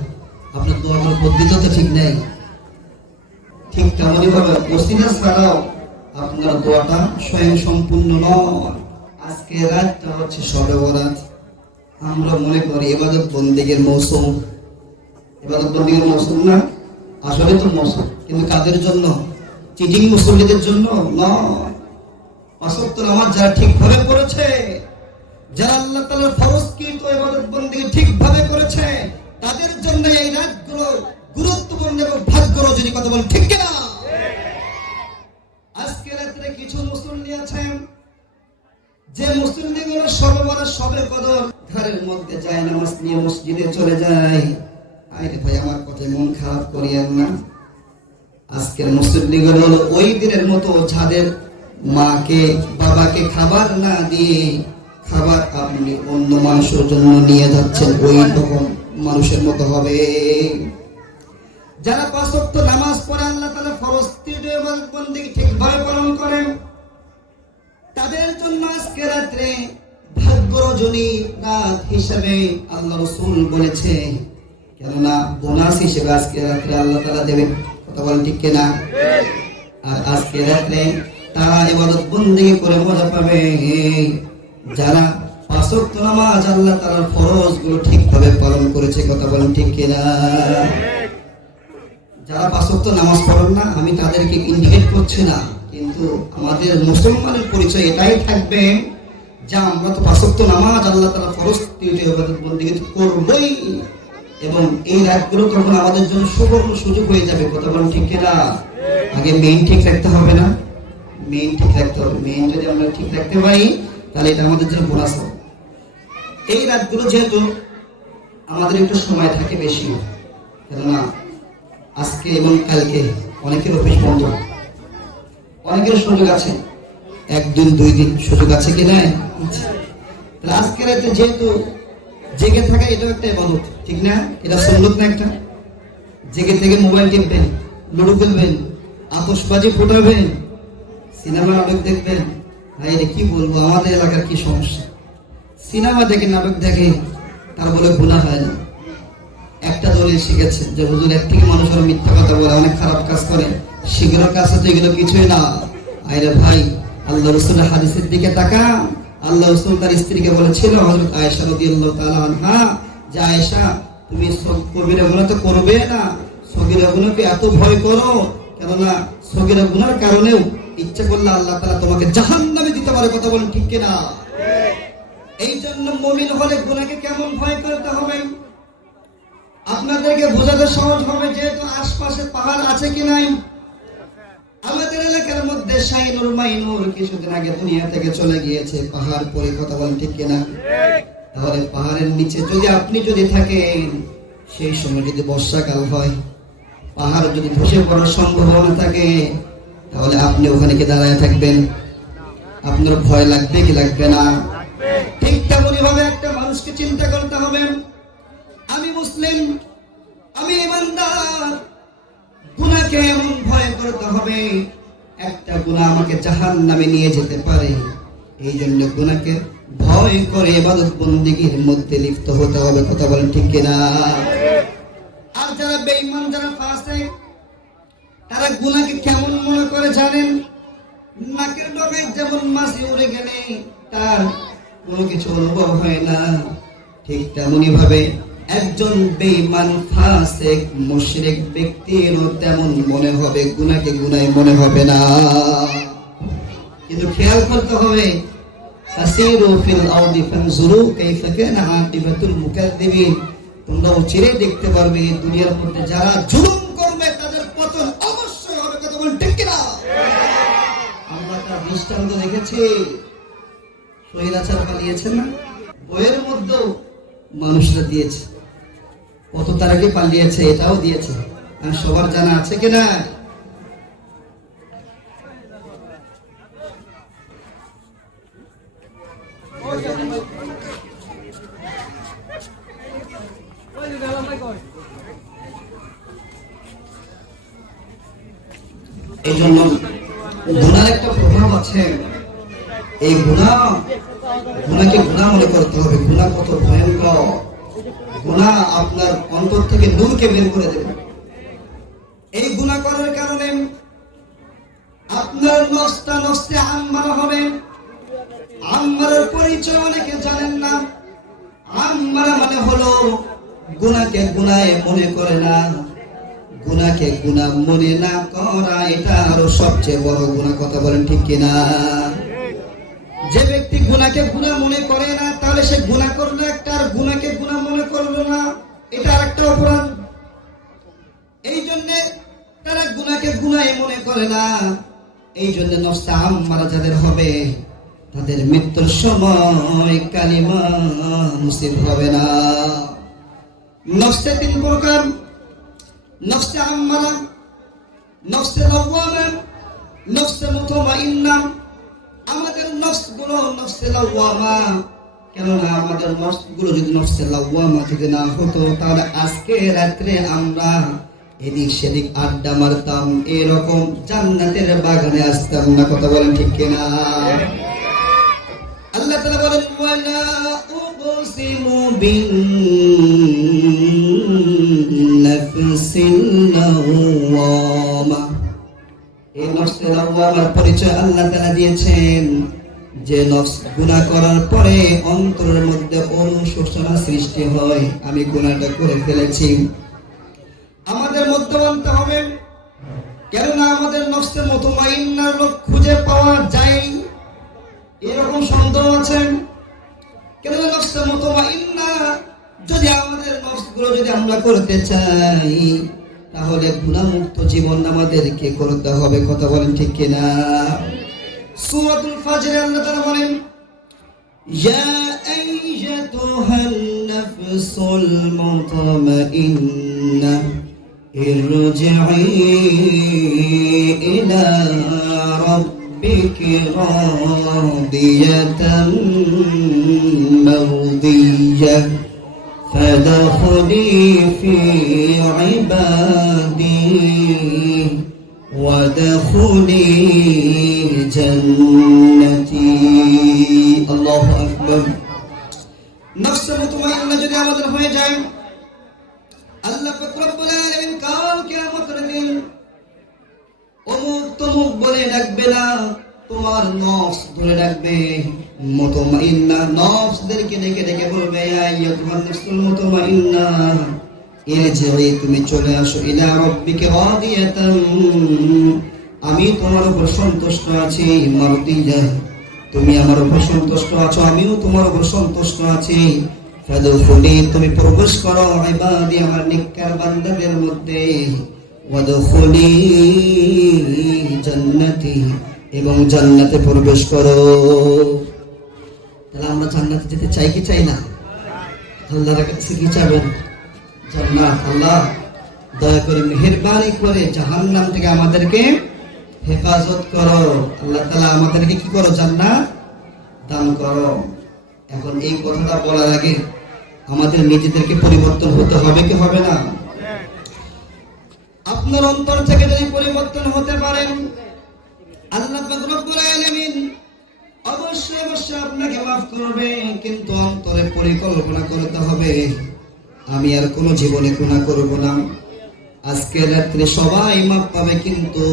আপনার দোয়ার পদ্ধতি তো ঠিক নেই। ঠিক তেমনই ভাবে ওসিলা ছাড়াও আপনার দোয়াটা স্বয়ং সম্পূর্ণ নয়। আজকে রাতটা হচ্ছে শবে বরাত। আমরা মনে করি ইবাদত বন্দেগীর মৌসুম, ইবাদত বন্দেগীর মৌসুম না, আসলে তো মৌসুম, কিন্তু কাদের জন্য? চিটিং মুসল্লিদের জন্য নয়। পাঁচ ওয়াক্ত নামাজ যারা ঠিকভাবে পড়েছে, যারা আল্লাহ তাআলার ফরজকৃত ইবাদত বন্দেগী ঠিকভাবে করেছে, তাদের জন্য এই রাতগুলো গুরুত্বপূর্ণ এবং ভাগ্য রজনী। কথা বল ঠিক কিনা? আজকে রাতে কিছু মুসল্লি আছেন যে মুসল্লিগুলো শবে বরাত, শবে কদর ঘরের মধ্যে যায় নামাজ নিয়ে মসজিদে চলে যায়। আরে ভাই, আমার কথায় মন খারাপ করিয়েন না। আজকের মুসল্লিগুলো হলো ওই দিনের মতো যাদের মাকে বাবাকে খাবার না দিয়ে খাবার আপনি অন্য মানুষের জন্য নিয়ে যাচ্ছেন, ওই রকম মানুষের মতো হবে। যারা 5 ওয়াক্ত নামাজ পড়ে, আল্লাহ তাআলা ফরজকৃত ইবাদত বন্দেগী ঠিকভাবে পালন করেন, তাদের জন্য আজকে রাতে ভাগ্য রজনী রাত হিসেবে আল্লাহ রাসূল বলেছে। কেননা বোনাস হিসেবে আজকে রাতে আল্লাহ তাআলা দেবেন। কথা বলেন ঠিক কিনা? আর আজকে রাতে তারা ইবাদত বন্দেগী করে মজা পাবে যারা 5 ওয়াক্ত নামাজ আল্লাহ তাআলার ফরজগুলো ঠিকভাবে পালন করেছে। কথা বলেন ঠিক কিনা? যারা 5 ওয়াক্ত নামাজ পড়েন না, আমি তাদেরকে ইনভাইট করছি না, কিন্তু আমাদের মুসলমানের পরিচয় এটাই থাকবে যে আমরা তো 5 ওয়াক্ত নামাজ আল্লাহ তাআলা ফরজকৃত ইবাদত বন্দেগী করবই, এবং এই রাতগুলো তখন আমাদের জন্য সুবর্ণ সুযোগ হয়ে যাবে। কথা বলেন ঠিক কিনা? আগে মেইন ঠিক রাখতে হবে না? মেইন ঠিক রাখতে হবে। মেইন যদি আমরা ঠিক রাখতে পারি, তাহলে এটা আমাদের জন্য বোনাস হবে। এই রাতগুলো যেহেতু আমাদের একটু সময় থাকে বেশি, কেননা আজকে এবং কালকে অনেকের অফিস বন্ধ, অনেকের সুযোগ আছে, 1 দিন 2 দিন সুযোগ আছে কি না? আজকে রাতে যেহেতু জেগে থাকা, এটাও একটা ইবাদত, ঠিক না? এটা সুন্নাত না একটা? জেগে থেকে মোবাইল টিপবেন, লুডো খেলবেন, আতশবাজি ফোটাবেন, সিনেমা নাটক দেখবেন। ভাই রে কি বলবো, আমাদের এলাকার কি সমস্যা, সিনেমা দেখে নাটক দেখে তার বলে গুনাহ হয় না। একটা দলে শিখেছে যে হুজুর এর থেকে মানুষ আর মিথ্যা কথা বলে, অনেক খারাপ কাজ করে, সেগুলোর কাছে তো এগুলো কিছুই না। আরে ভাই, আল্লাহ রাসূলের হাদিসের দিকে তাকা। আল্লাহ রাসূল তার স্ত্রীকে বলেছিল, হযরত আয়েশা রাদিয়াল্লাহু তাআলা আনহা, যে আয়েশা তুমি কবিরা গুনাহ তো করবে না, সগীরা গুনাহকে এত ভয় করো, কেননা সগীরা গুনাহর কারণেও ইচ্ছা করলে আল্লাহ তাআলা তোমাকে জাহান্নামে দিতে পারে। কথা বলেন ঠিক কিনা? এই জন্য মুমিন হলে গুনাহকে কেমন ভয় করতে হবে আপনাদেরকে বোঝাতে সহজ হবে। যেহেতু আশপাশে পাহাড় আছে কি নাই? আমাদের এলাকার মধ্যে শাইনুর মাইনুর কিছুদিন আগে দুনিয়া থেকে চলে গিয়েছে, পাহাড় পরে। কথা বলেন ঠিক কিনা? তাহলে পাহাড়ের নিচে যদি থাকেন, সেই সময় যদি বর্ষাকাল হয়, পাহাড় যদি ধসে পড়ার সম্ভাবনা থাকে, তাহলে আপনি ওখানে কি দাঁড়ায় থাকবেন? আপনার ভয় লাগবে কি লাগবে না? ঠিক তেমনই ভাবে একটা মানুষকে চিন্তা করতে হবে, আমি মুসলিম, আমি ইমানদার, গুনাহকে এমন ভয় করতে হবে, একটা গুনাহ আমাকে জাহান্নামে নিয়ে যেতে পারে। এই জন্য গুনাহকে ভয় করে ইবাদত বন্দেগীর মধ্যে লিপ্ত হতে হবে। কথা বলেন ঠিক কিনা? আর যারা বেঈমান, যারা ফাসিক, তারা গুনাহকে কেমন মনে করে জানেন? নাকের লাগায় যেমন মাছি উড়ে গেলে তার কোনো কিছু অনুভব হয় না, ঠিক তেমনি ভাবে একজন বেঈমান ফাসিক মুশরিক ব্যক্তিরও তেমন মনে হবে, গুনাহকে গুনাহ মনে হবে না। কিন্তু খেয়াল করতে হবে, তাসিরু ফিল আরদি ফানজুরু কাইফা কানা আকিবাতুল মুকাদ্দিবিন। তোমরা চিরে দেখতে পারবে দুনিয়ার মধ্যে যারা জুলুম করবে তাদের পতন অবশ্যই হবে। কথা বল ঠিক কি না? আমরা তার দৃষ্টান্ত দেখেছি, স্বৈরাচার পালিয়েছে না, বইয়ের মধ্যেও মানুষরা দিয়েছে, কত তার আগে পালিয়েছে এটাও দিয়েছে, আর সবার জানা আছে কিনা? এই জন্য গুনার একটা প্রভাব আছে। এই গুনাকে গুনাহ মনে করতে হবে। গুনাহ কত ভয়ঙ্কর, গুনাহ আপনার অন্তর থেকে নূরকে বের করে দেবে। এই গুনাহ করার কারণে আপনার নফসটা নফসে আম্মারা হবে। আম্মারার পরিচয় অনেকে জানেন না। আম্মারা মানে হলো গুনাহকে গুনাহ মনে করে না, গুনাহকে গুনাহ মনে না করা, এটা আরো সবচেয়ে বড় গুনাহ। কথা বলেন ঠিক কিনা? যে ব্যক্তি গুনাহকে গুনাহ মনে করে না, তাহলে সে গুনাহ করলো একটা, আর গুনাহকে গুনাহ মনে করলো না, এটা আরেকটা অপরাধ। এই জন্য তারা গুনাহকে গুনাহ মনে করে না। এই জন্য নফসে আম্মারা যাদের হবে তাদের মৃত্যুর সময় কালিমা নসিব হবে না। নফসে তিন প্রকার: নফসে আম্মারা, নফসে লাওয়ামা, নফসে মুতমাইন্না। আমাদের নফসগুলো নফসে লাওয়ামা, কেননা আমাদের নফসগুলো যদি নফসে লাওয়ামা যদি না হতো, তাহলে আজকে রাত্রে আমরা এদিক সেদিক আড্ডা মারতাম, এরকম জান্নাতের বাগানে আসতাম না। কথা বলেন ঠিক কিনা? আল্লাহ তাআলা বলেন, ওয়ালা উকসিমু বিন নাফসিল লাওয়ামা। এই নফসে লাওয়ামার পরিচয় আল্লাহ তাআলা দিয়েছেন যে নফস গুনাহ করার পরে অন্তরের মধ্যে অনুশোচনা সৃষ্টি হয়, আমি গুনাহটা করে ফেলেছি। আমাদের মধ্যে বলতে হবে, কেননা আমাদের নফসে মুতমাইন্নার লোক খুঁজে পাওয়া যায়, এরকম সন্দেহ আছে। কেননা নফসে মুতমাইন্না যদি আমাদের নফসগুলো যদি আমরা করতে চাই, তাহলে গুনাহমুক্ত জীবন আমাদেরকে করতে হবে। কথা বলেন ঠিক কিনা? সূরাতুল ফাজরে আল্লাহ তাআলা বলেন, ইয়া আইয়াতুহান নাফসুল মুতমাইন্না ইরজি'i ইলা রাব্বিকি রাদিয়াতান মারদিয়াহ فادخلي في عبادي وادخلي جنتي। الله أكبر। নফস মুতমাইন্না যদি আমাদের হয়ে যায়, আল্লাহ পাক রব্বুল আলামিন কাল কিয়ামতের দিন অমুক তমুক বলে ডাকবে না, তোমার নফস ধরে ডাকবে মুতমাইন্না। নফসদেরকে ডেকে ডেকে বলবে, আইয়াতুহান নাফসুল মুতমাইন্না ইরজি'i, তুমি চলে আসো, ইলা রাব্বিকা রাদিয়াতান, আমি তোমার উপর সন্তুষ্ট আছি, মারদিয়া, তুমি আমার উপর সন্তুষ্ট আছো, আমিও তোমার উপর সন্তুষ্ট আছি। ফাদখুলি, তুমি প্রবেশ করো, ইবাদি, আমার নেককার বান্দাদের মধ্যে, ওয়াদখুলি জান্নাতি, এবং জান্নাতে প্রবেশ করো। তাহলে আমরা জান্নাতে যেতে চাই কি চাই না? আল্লাহর কাছে কি চাইবেন? জান্নাত। আল্লাহ দয়া করে মেহেরবানি করে জাহান্নাম থেকে আমাদেরকে হেফাজত করো। আল্লাহ তাআলা আমাদেরকে কি করো? জান্নাত দান করো। এখন এই কথাটা বলার আগে আমাদের নিজেদেরকে পরিবর্তন হতে হবে কি হবে না? আপনার অন্তর থেকে যদি পরিবর্তন হতে পারেন, আল্লাহ পাক রব্বুল আলামিন অবশ্যই অবশ্যই আপনাকে মাফ করবে। কিন্তু অন্তরে পরিকল্পনা করতে হবে, আমি আর কোনো জীবনে গুনাহ করব না। আজকে রাত্রে সবাই মাফ পাবে, কিন্তু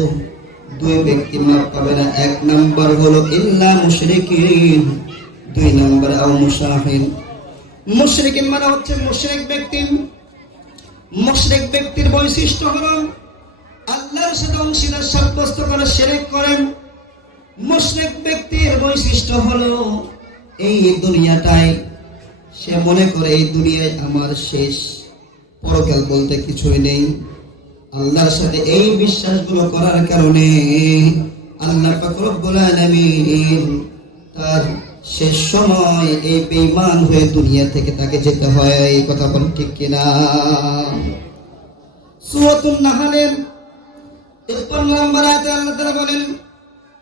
দুই ব্যক্তি মাফ পাবে না। এক নাম্বার হলো ইল্লা মুশরিকিন, দুই নাম্বার আও মুশাহিন। মুশরিকিন মানে হচ্ছে মুশরিক ব্যক্তি। মুশরিক ব্যক্তির বৈশিষ্ট্য হলো আল্লাহর সাথে অংশীদার সাব্যস্ত করে শিরক করেন। মুশরিক ব্যক্তির বৈশিষ্ট্য হলো এই দুনিয়াটাই সে মনে করে এই দুনিয়ায় আমার শেষ, পরকাল বলতে কিছুই নেই। আল্লাহর সাথে এই বিশ্বাসগুলো করার কারণে আল্লাহ পাক রব্বুল আলামিন তার শেষ সময় এই বেঈমান হয়ে দুনিয়া থেকে তাকে যেতে হয়। এই কথা বলেন ঠিক কিনা? সূরাতুন নাহলের 53 নম্বর আয়াতে আল্লাহ তাআলা বলেন,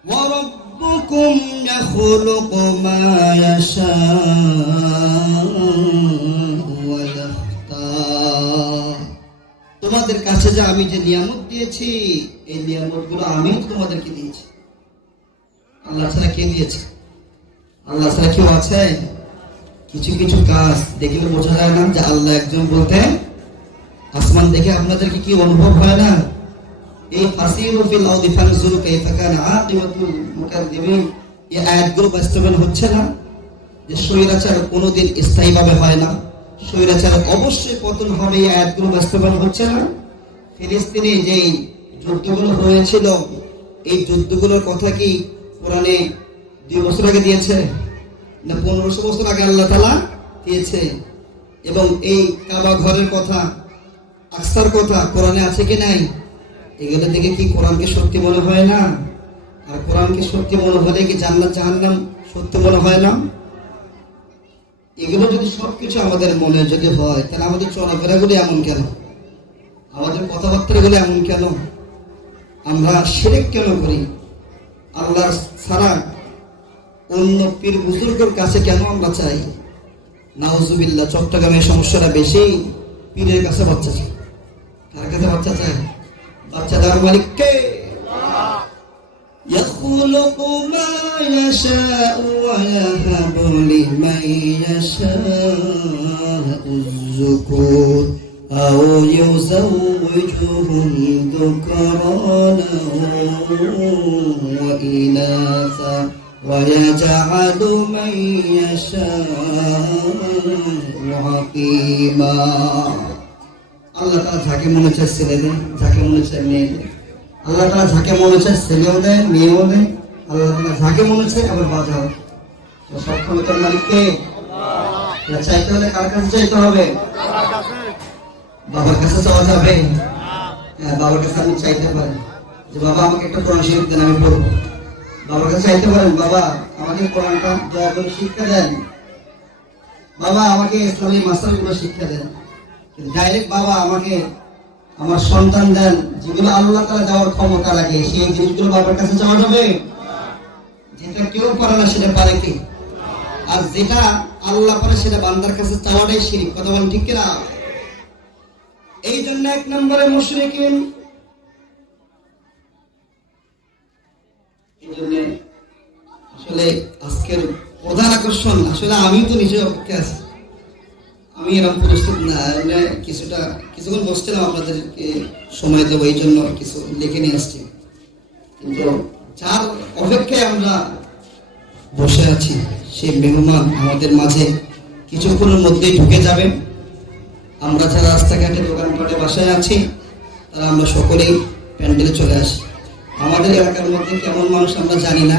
ওয়া রাব্বুকুম ইয়াখলুকু মা ইয়াশাউ ওয়া ইয়াখতার। তোমাদের কাছে যে আমি যে নিয়ামত দিয়েছি, এই নিয়ামতগুলো আমি তোমাদেরকে দিয়েছি। আল্লাহ ছাড়া কে দিয়েছে? আল্লাহ ছাড়া কেউ আছে? কিছু কিছু কাজ দেখলে বোঝা যায় না যে আল্লাহ একজন বলতে? আসমান দেখে আপনাদেরকে কি অনুভব হয় না? এই ফাসিরু ফিল আরদি ফানজুরু কাইফা কানা আকিবাতুল মুকাদ্দিমিন, এই আয়াতগুলো বাস্তবায়ন হচ্ছে না? যে স্বৈরাচার কোনোদিন স্থায়ীভাবে হয় না, স্বৈরাচার অবশ্যই পতন হবে, এই আয়াতগুলো বাস্তবায়ন হচ্ছে না? ফিলিস্তিনে যে যুদ্ধগুলো হয়েছিল, এই যুদ্ধগুলোর কথা কি কোরআনে 2 বছর আগে দিয়েছে না 1500 বছর আগে আল্লাহ তাআলা দিয়েছে? এবং এই কাবা ঘরের কথা, আকসার কথা কোরআনে আছে কি নাই? এগুলো থেকে কি কোরআনকে সত্যি মনে হয় না? আর কোরআনকে সত্যি মনে হলে কি জান্নাত জাহান্নাম সত্যি মনে হয় না? এগুলো যদি সবকিছু আমাদের মনে যদি হয়, তাহলে আমাদের চলাফেরাগুলো এমন কেন? আমাদের কথাবার্তাগুলো এমন কেন? আমরা শিরক কেন করি? আল্লাহ ছাড়া অন্য পীর বুজুর্গের কাছে কেন আমরা চাই? নাউজুবিল্লাহ, চট্টগ্রামে সমস্যাটা বেশি। পীরের কাছে বাচ্চা চাই। কার কাছে বাচ্চা চাই? বাচ্চা দেওয়ার মালিক কে? ইয়াখলুকু মা ইয়াশাউ ওয়া ইয়াহাবু লিমান ইয়াশাউ যুকুর আও ইউযাওwijuhum যুকরানা ওয়া ইনাসা ওয়া ইয়াজআলু মান ইয়াশাউ আকিমা। আল্লাহ তাআলা যাকে মনে চায় ছেলে দেন, যাকে মনে চায় মেয়ে দেন। আল্লাহ তাআলা যাকে মনে চায় ছেলেও দেয়, মেয়েও দেয়। আল্লাহ তাআলা যাকে মনে চায় আবার বাজাও। তো সব ক্ষমতার মালিক কে? আল্লাহ। চাইতে হলে কার কাছে চাইতে হবে? বাবার কাছে চাওয়া যাবে? হ্যাঁ, বাবার কাছে আপনি চাইতে পারেন যে বাবা আমাকে একটা কোরআন শরীফ দেন, আমি পড়বো। বাবার কাছে চাইতে পারেন, বাবা আমাকে কোরআনটা দয়া করে শিক্ষা দেন, বাবা আমাকে ইসলামী মাসালাগুলো শিক্ষা দেন। ডাইরেক্ট বাবা আমাকে আমার সন্তান দেন, যেগুলো আল্লাহ তাআলা দেওয়ার ক্ষমতা রাখে, সেই জিনিসগুলো বাবার কাছে চাওয়া যাবে? যেটা কেউ পারে না সেটা পারে কি? আর যেটা আল্লাহ পারে সেটা বান্দার কাছে চাওয়াটাই শিরক। কথা বলেন ঠিক কিনা? এই জন্য 1 নম্বরে মুশরিকিন। এই জন্য আসলে আজকের প্রধান আকর্ষণ, আসলে আমি তো নিজে অপেক্ষা আছি, আমি এরকম প্রস্তুত না। কিছুক্ষণ বসছিলাম, আপনাদেরকে সময় দেবো এই জন্য কিছু লিখে নিয়ে আসছি। কিন্তু যার অপেক্ষায় আমরা বসে আছি, সেই মেহমান আমাদের মাঝে কিছুক্ষণের মধ্যেই ঢুকে যাবেন। আমরা যারা রাস্তাঘাটে, দোকানপাটে, বাসায় আছি, তারা আমরা সকলেই প্যান্ডেলে চলে আসি। আমাদের এলাকার মধ্যে কেমন মানুষ আমরা জানি না।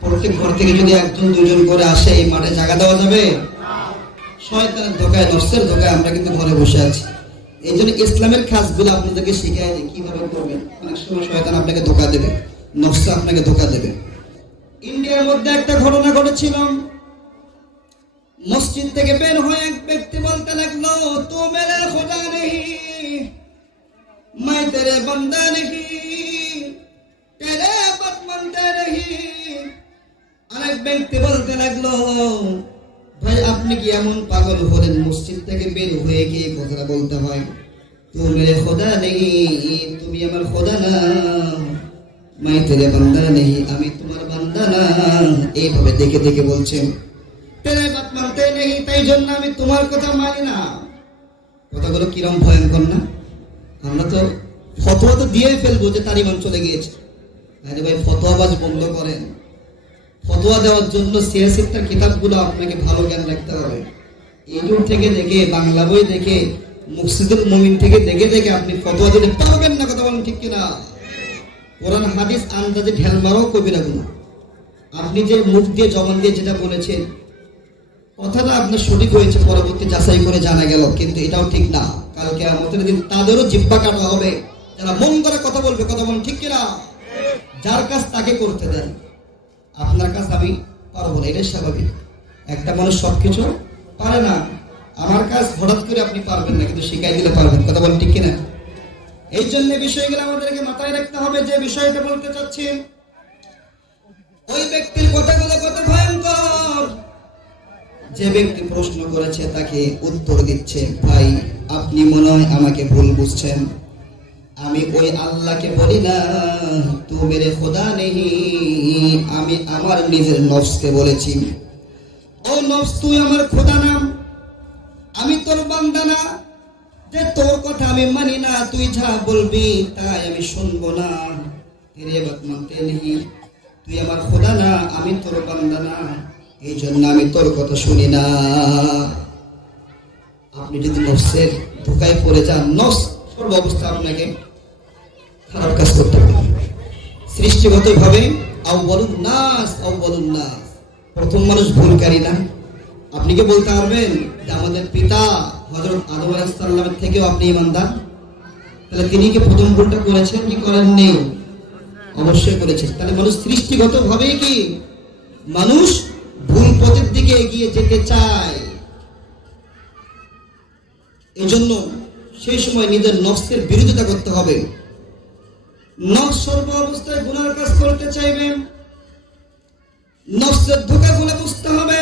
প্রত্যেক ঘর থেকে যদি 1-2 করে আসে, এই মাঠে জায়গা দেওয়া যাবে? শয়তানের ধোকায়, নফসের ধোকায় আমরা কিন্তু ঘরে বসে আছি। এই জন্য ইসলামের কাজগুলো আপনাদেরকে শিখায় যে কিভাবে করবেন। অনেক সময় শয়তান আপনাকে ধোকা দেবে, নফস আপনাকে ধোকা দেবে। ইন্ডিয়ার মধ্যে একটা ঘটনা ঘটেছিল। মসজিদ থেকে বের হয়ে এক ব্যক্তি বলতে লাগলো, তু মেরে খোদা নেই, मैं तेरे बंदा नहीं, तेरे बात मानते नहीं। আরেক ব্যক্তি বলতে লাগলো, ভাই আপনি কি এমন পাগল হলেন মসজিদ থেকে বের হয়ে গিয়ে কথা বলতে হয়? তু মেরে খোদা নেই, তুমি আমার খোদা না, मैं तेरे बंदा नहीं, আমি তোমার বান্দা না। এইভাবে দেখে দেখে বলছেন, তেরে বাত মানতে নেই, তাই জন্য আমি তোমার কথা মানি না। কথাগুলো কিরম ভয়ঙ্কর না? আমরা তো ফতোয়া তো দিয়ে ফেলবো যে তার ইমান চলে গিয়েছে। আরে ভাই ফতোয়াবাজ বন্ধ করেন। ফতোয়া দেওয়ার জন্য সিয়াসিত্তার কিতাবগুলো আপনাকে ভালো জ্ঞান রাখতে হবে। ইউটিউব থেকে দেখে, বাংলা বই দেখে, মুকসিদুল মুমিন থেকে দেখে দেখে আপনি ফতোয়া দিতে পারবেন না। কথা বলেন ঠিক কিনা? কোরআন হাদিস আন্দাজে ঢেল মারাও কবিরা গুনাহ। আপনি যে মুখ দিয়ে জবান দিয়ে যেটা বলেছেন কথাটা আপনার সঠিক হয়েছে, পরবর্তী যাচাই করে জানা গেল, কিন্তু এটাও ঠিক না। কালকে আমাদের দিন তাদেরও জিহ্বা কাটা হবে, যারা মন করে কথা বলবে। কথা বলেন ঠিক কিনা? যার কাজ তাকে করতে দেন, আপনার কাজ আমি পারবো না, এটাই স্বাভাবিক। একটা মানুষ সবকিছু পারে না। আমার কাজ হঠাৎ করে আপনি পারবেন না, কিন্তু শিখাই দিলে পারবেন। কথা বলেন ঠিক কিনা? এই জন্য বিষয়গুলো আমাদেরকে মাথায় রাখতে হবে। যে বিষয়টা বলতে চাচ্ছি, ওই ব্যক্তির কথাগুলো কত ভয়ঙ্কর। যে ব্যক্তি প্রশ্ন করেছে তাকে উত্তর দিচ্ছে, ভাই আপনি মনে হয় আমাকে ভুল বুঝছেন। আমি ওই আল্লাহকে বলি না তু মেরে খোদা নেহি, আমি আমার নিজের নফসকে বলেছি, ও নফস তুই আমার খোদা না, আমি তোর বান্দা না, যে তোর কথা আমি মানি না, তুই যা বলবি তাই আমি শুনবো না। তেরে বাত মানতে নেহি, তুই আমার খোদা না, আমি তোর বান্দা না, এই জন্য আমি তোর কথা শুনি না। আপনি যদি নফসের ধোকায় পড়ে যান, নফস সর্ব অবস্থা আপনাকে খারাপ কাজ করতে পারে। সৃষ্টিগত ভাবে আউয়ালুন নাস, প্রথম মানুষ ভুলকারী না। আপনি কি বলতে পারবেন যে আমাদের পিতা হযরত আদম আলাইহিস সালামের থেকেও আপনি ঈমানদার? তাহলে তিনি কি প্রথম ভুলটা করেছেন কি করেননি? অবশ্যই করেছেন। তাহলে মানুষ সৃষ্টিগত ভাবেই কি মানুষ ভুল পথের দিকে এগিয়ে যেতে চায়। এই জন্য সেই সময় নিজের নফসের বিরোধিতা করতে হবে। নফস সর্ব অবস্থায় গুনার কাজ করতে চাইবে, নফসের ধোঁকাগুলো বুঝতে হবে।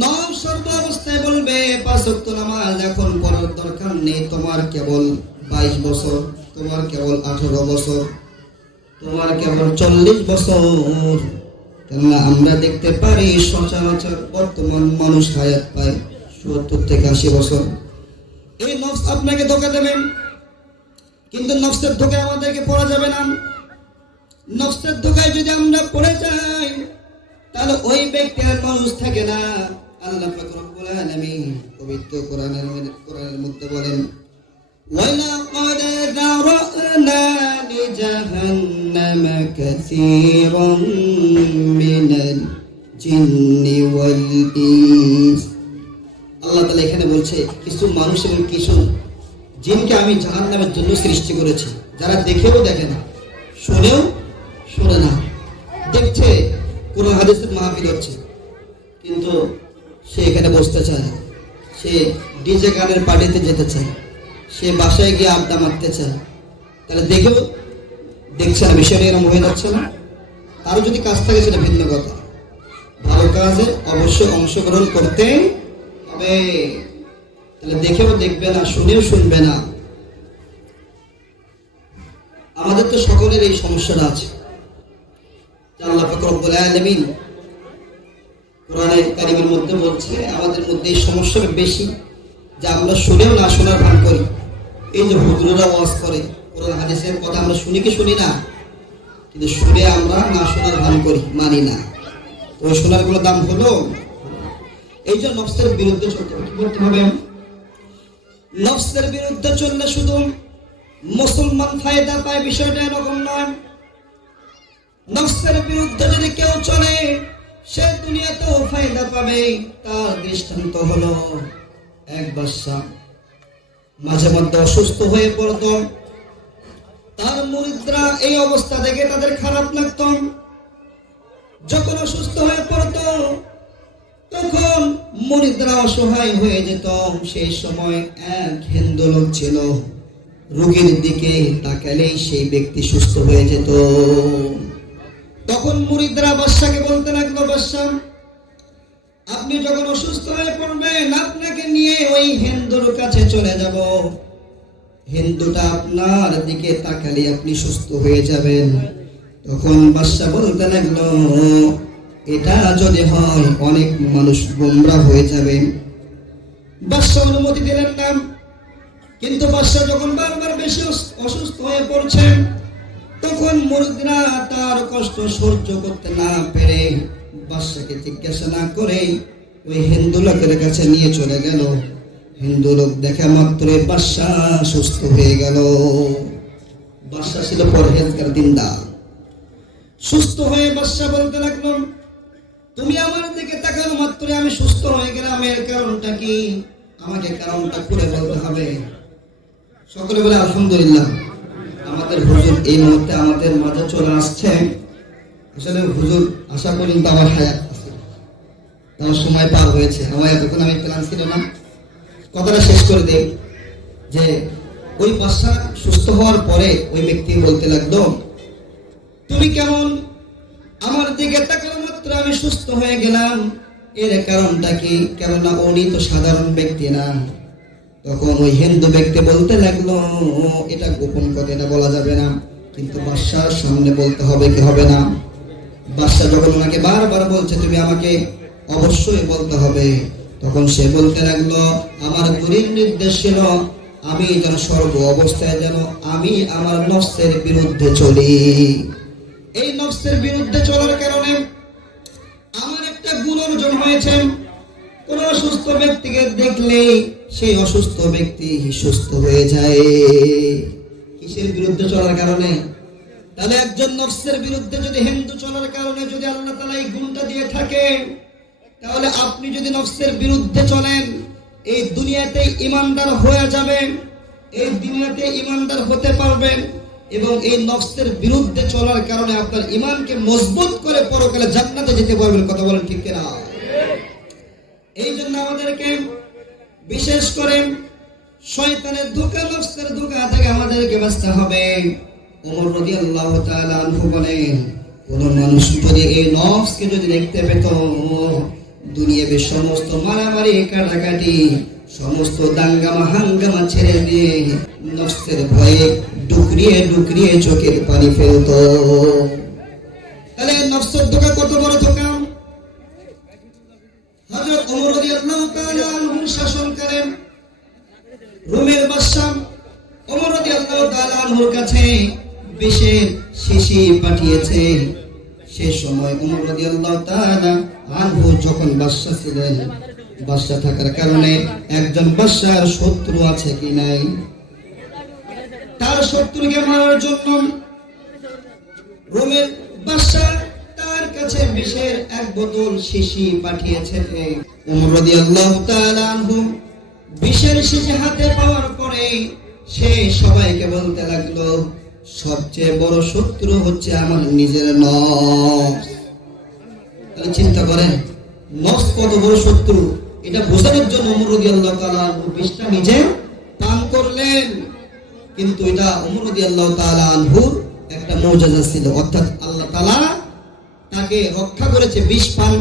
নফস সর্ব অবস্থায় বলবে 5 ওয়াক্ত নামাজ এখন পড়ার দরকার নেই, তোমার কেবল 22 বছর, তোমার কেবল 18 বছর, তোমার কেবল 40 বছর। কেননা আমরা দেখতে পারি সচরাচর বর্তমান মানুষ হায়াত পায় 70 থেকে 80 বছর। এই নফস আপনাকে ধোঁকা দেবেন, কিন্তু নফসের ধোঁকায় আমাদেরকে পড়া যাবে না। নফসের ধোঁকায় যদি আমরা পড়ে যাই তাহলে ওই ব্যক্তি আর মানুষ থাকে না। আল্লাহ পাক রব্বুল আলামিন পবিত্র কোরআনের মধ্যে বলেন, ওয়ালাকাদ যারানা লিজাহান্নামা কাসীরাম মিনাল জিন্নি ওয়াল ইনস। আল্লাহ তাআলা এখানে বলছে কিছু মানুষ এবং কিছু জিনকে আমি জাহান্নামের জন্য সৃষ্টি করেছি, যারা দেখেও দেখে না, শুনেও শুনে না। দেখছে কোরআন হাদিসের মাহফিল হচ্ছে, কিন্তু সে এখানে বসতে চায় না, সে ডিজে গানের পার্টিতে যেতে চায়, সে বাসায় গিয়ে আড্ডা মারতে চায়। তাহলে দেখেও দেখছে না, বিষয়টা এরকম হয়ে যাচ্ছে না? তারও যদি কাজ থাকে সেটা ভিন্ন কথা। ভালো কাজে অবশ্যই অংশগ্রহণ করতে হবে। তাহলে দেখেও দেখবে না, শুনেও শুনবে না। আমাদের তো সকলের এই সমস্যাটা আছে। আল্লাহ পাক রব্বুল আলামিন কোরআনে কারীমের মধ্যে বলছে আমাদের মধ্যে এই সমস্যাটা বেশি, যে আমরা শুনেও না শোনার ভান করি। এই যে হুজুররা ওয়াজ করে, কোরআন হাদিসের কথা আমরা শুনি কি শুনি না, কিন্তু শুনে আমরা না শোনার ভান করি, মানি না। ওই শোনার কোনো দাম হলো? এই যে নফসের বিরুদ্ধে চলতে হবে। কি করতে হবে? নফসের বিরুদ্ধে চললে শুধু মুসলমান ফায়দা পায় বিষয়টা এরকম নয়। নফসের বিরুদ্ধে যদি কেউ চলে সে দুনিয়াতেও ফায়দা পাবে। তার দৃষ্টান্ত হলো এক বাদশা মাঝে মধ্যে অসুস্থ হয়ে পড়ত। তার মুরিদরা এই অবস্থা দেখে তাদের খারাপ লাগতো। যখন অসুস্থ হয়ে পড়ত তখন মুরিদরা অসহায় হয়ে যেত। সেই সময় এক হিন্দু লোক ছিল, রোগীর দিকে তাকালেই সেই ব্যক্তি সুস্থ হয়ে যেত। তখন মুরিদরা বাদশাকে বলতে লাগলো, বাদশা আপনি যখন অসুস্থ হয়ে পড়বেন আপনাকে নিয়ে ওই হিন্দুর কাছে চলে যাব, হিন্দুটা আপনার দিকে তাকালে আপনি সুস্থ হয়ে যাবেন। তখন বাদশা বলতে লাগলো, এটা যদি হয় অনেক মানুষ গোমরাহ হয়ে যাবে। বাদশা অনুমতি দিলেন না। কিন্তু বাদশা যখন বারবার বেশি অসুস্থ হয়ে পড়ছেন তখন মুরিদরা তার কষ্ট সহ্য করতে না পেরে বাদশাকে জিজ্ঞাসা না করে ওই হিন্দু লোকের কাছে নিয়ে চলে গেল। হিন্দু লোক দেখা মাত্রই বাদশা সুস্থ হয়ে গেল। বাদশা ছিল পরহেজগার দিনদার। সুস্থ হয়ে বাদশা বলতে লাগলো, তুমি আমার দিকে তাকানো মাত্রই আমি সুস্থ হয়ে গেলাম, এর কারণটা কি? আমাকে কারণটা খুলে বলতে হবে। সকলে বলে আলহামদুলিল্লাহ। আমাদের হুজুর এই মুহূর্তে আমাদের মাঝে চলে আসছে। আসলে হুজুর আশা পর্যন্ত আমার হায়াত আছে, তার সময় পার হয়েছে। আমার এতক্ষণ আমি প্ল্যান ছিল না। কথাটা শেষ করে দেই যে ওই বাদশা সুস্থ হওয়ার পরে ওই ব্যক্তি বলতে লাগলো, তুমি কেমন? আমার দিকে তাকানো মাত্র আমি সুস্থ হয়ে গেলাম, এর কারণটা কি? কেননা উনি তো সাধারণ ব্যক্তি না। তখন ওই হিন্দু ব্যক্তি বলতে লাগলো, এটা গোপন কথা, এটা বলা যাবে না, কিন্তু বাদশার সামনে বলতে হবে কি হবে না? বাদশা যখন ওনাকে বারবার বলছে তুমি আমাকে অবশ্যই বলতে হবে, তখন সে বলতে লাগলো, আমার গুরুর নির্দেশ ছিল আমি যেন সর্ব অবস্থায় যেন আমি আমার নফসের বিরুদ্ধে চলি। এই নফসের বিরুদ্ধে চলার কারণে আমার একটা গুণ অর্জন হয়েছে। কোন অসুস্থ ব্যক্তিকে দেখলে সেই অসুস্থ ব্যক্তি সুস্থ হয়ে যায়। কিসের বিরুদ্ধে চলার কারণে? তাহলে একজন নফসের বিরুদ্ধে যদি হিন্দু চলার কারণে যদি আল্লাহ তাআলা এই গুণটা দিয়ে থাকে, তাহলে আপনি যদি নফসের বিরুদ্ধে চলেন এই দুনিয়াতে ঈমানদার হয়ে যাবেন, এই দুনিয়াতে ঈমানদার হতে পারবেন এবং এই নফসের বিরুদ্ধে চলার কারণে আপনার ঈমানকে মজবুত করে পরকালে জান্নাতে যেতে পারবেন। কথা বলেন ঠিক কিনা? এই জন্য আমাদেরকে বিশেষ করে শয়তানের ধোঁকা, নফসের ধোঁকা থেকে আমাদেরকে বাঁচতে হবে। ওমর রাদিয়াল্লাহু তাআলা আনহু বলেন, কোন মানুষ যদি এই নফসকে যদি দেখতে পেত, দুনিয়াবে সমস্ত মারামারি কাটাকাটি সমস্ত দাঙ্গামা হাঙ্গামা ছেড়ে দিয়ে নফসের ভয়ে ডুকরিয়ে ডুকরিয়ে চোখের পানি ফেলতো। তাহলে নফসের ধোঁকা কত বড় ধোঁকা! হযরত ওমর রাদিয়াল্লাহু তাআলা আনহু শাসন করেন। রোমের বাদশা ওমর রাদিয়াল্লাহু তাআলা আনহুর কাছে বিষের শিশি পাঠিয়েছে। সেই সময় ওমর রাদিয়াল্লাহু তাআলা আনহু যখন বাদশা ছিলেন, বাদশা থাকার কারণে একজন বাদশার শত্রু আছে কি নাই, তার শত্রুকে মারার জন্য রোমের বাদশা তার কাছে বিষের এক বোতল শিশি পাঠিয়েছে। ওমর রাদিয়াল্লাহু তাআলা আনহু বিষের শিশি হাতে পাওয়ার পরে সে সবাইকে বলতে লাগলো, সবচেয়ে বড় শত্রু হচ্ছে আমার নিজের নফস। তাহলে চিন্তা করেন নফস কত বড় শত্রু। এটা বোঝানোর জন্য ওমর রাদিয়াল্লাহু তাআলা আনহু বিষটা নিজে পান করলেন। কিন্তু এটা ওমর রাদিয়াল্লাহু তাআলা আনহুর একটা মুজিজা ছিল, অর্থাৎ আল্লাহ তাআলা তাকে রক্ষা করেছে। বিষ পান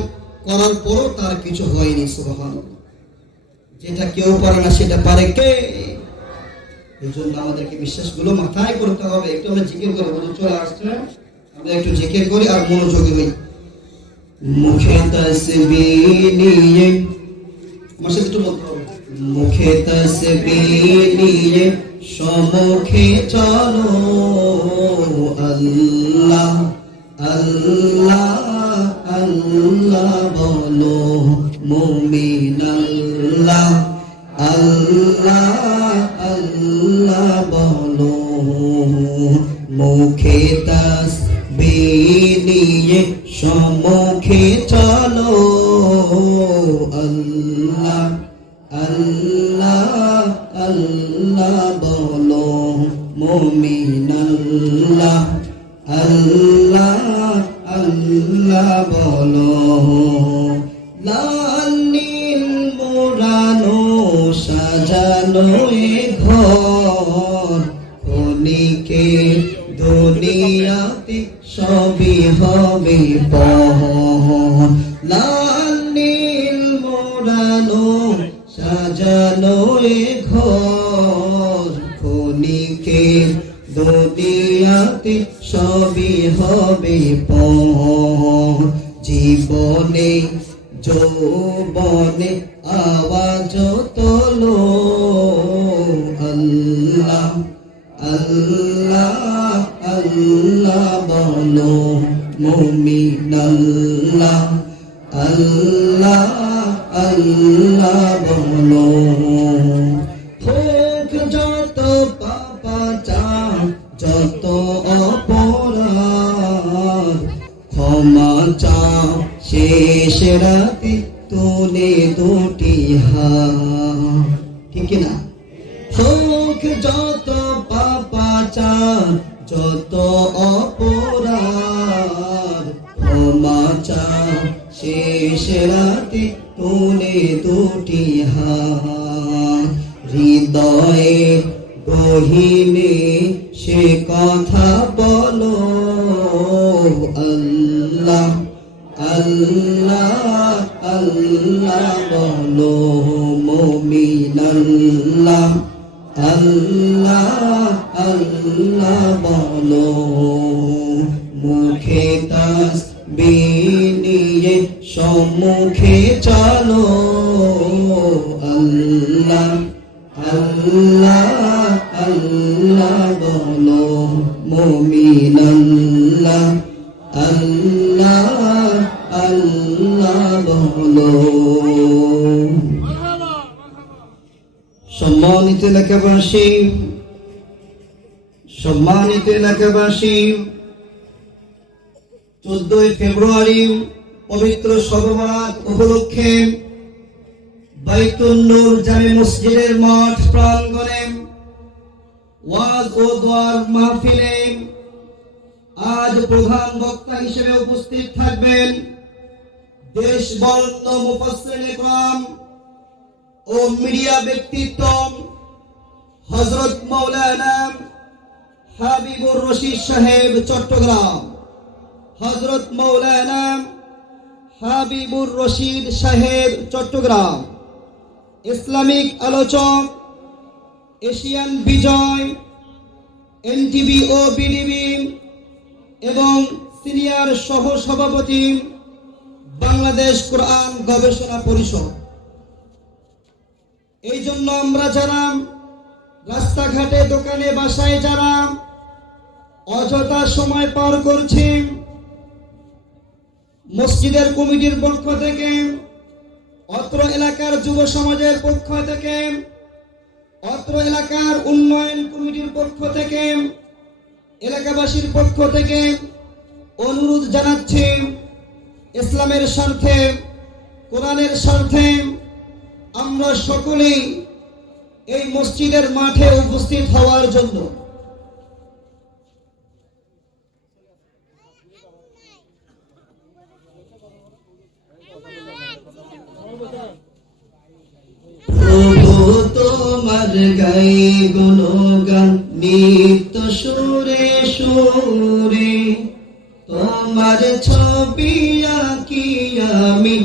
করার পরও তার কিছু হয়নি। সুবহানাল্লাহ। যেটা কেউ পারে না সেটা পারে কে? এই জন্য আমাদেরকে বিশ্বাসগুলো মাথায় করতে হবে। একটু আমরা জিকির করে বলুন, চলে আসছে, আমরা একটু জিকির করি আর মনোযোগী হই। মুখে তাসবিহ নিয়ে, আমার সাথে একটু বলতে হবে, মুখে তাসবিহ নিয়ে সম্মুখে চলো, আল্লাহ আল্লাহ আল্লাহ বলো, মুমিন আল্লাহ আল্লাহ আল্লাহ বলো। মুখে তাসবিহ নিয়ে সম্মুখে চলো, আল্লাহ আল্লাহ আল্লাহ বলো, মুমিন আল্লাহ আল্লাহ আল্লাহ বলো। লাল নীল মোড়ানো সাজানো এ ঘর, ক্ষণিকে দুনিয়াতে সবই হবে পর। লাল নীল মোড়ানো সাজানো এ ঘর, ক্ষণিকে দুনিয়াতে সবই হবে পর। জীবনে যৌবনে আওয়াজ তোলো, আল্লাহ আল্লাহ আল্লাহ বলো মুমিন আল্লাহ আল্লাহ আল্লাহ বলো হোক যত পাপাচার যত অপরাধ ক্ষমা চাও শেষ রাতে তুলে দুটি হাত ঠিক না হোক যত পাপাচার যত অপরাধ ক্ষমা চাও শেষ রাতে তুলে দুটি হাত হৃদয়ে গহীনে সে কথা বলো আল্লাহ আল্লাহ আল্লাহ বলো মুমিন আল্লাহ আল্লাহ আল্লাহ বলো মুখে তাসবিহ নিয়ে সম্মুখে চলো আল্লাহ আল্লাহ আল্লাহ বলো মুমিন আল্লাহ আল্লাহ আল্লাহ বলো সম্মানিত এলাকাবাসী সম্মানিত এলাকাবাসী 14 ফেব্রুয়ারি পবিত্র শবে বরাত উপলক্ষে বাইতুন নূর জামে মসজিদের মাঠ প্রাঙ্গণে ওয়াজ ও দোয়ার মাহফিলে আজ প্রধান বক্তা হিসেবে উপস্থিত থাকবেন দেশ বরেণ্য মুফাসসিরিনে কেরাম ও মিডিয়া ব্যক্তিত্ব হযরত মাওলানা হাবিবুর রশিদ সাহেব চট্টগ্রাম হযরত মাওলানা হাবিবুর রশিদ সাহেব চট্টগ্রাম ইসলামিক আলোচক এশিয়ান বিজয় এনটিভি ও বিডিবি এবং সিনিয়র সহ সভাপতি বাংলাদেশ কোরআন গবেষণা পরিষদ এই জন্য আমরা যারা রাস্তাঘাটে দোকানে বাসায় যারা অযথা সময় পার করছি মসজিদের কমিটির পক্ষ থেকে অত্র এলাকার যুব সমাজের পক্ষ থেকে অত্র এলাকার উন্নয়ন কমিটির পক্ষ থেকে এলাকাবাসীর পক্ষ থেকে অনুরোধ জানাচ্ছি ইসলামের স্বার্থে কোরআনের স্বার্থে আমরা সকলেই এই মসজিদের মাঠে উপস্থিত হওয়ার জন্য প্রভু তোমার গাই গুণগান নিত্য সুরে সুরে তোমার ছবি আঁকি আমি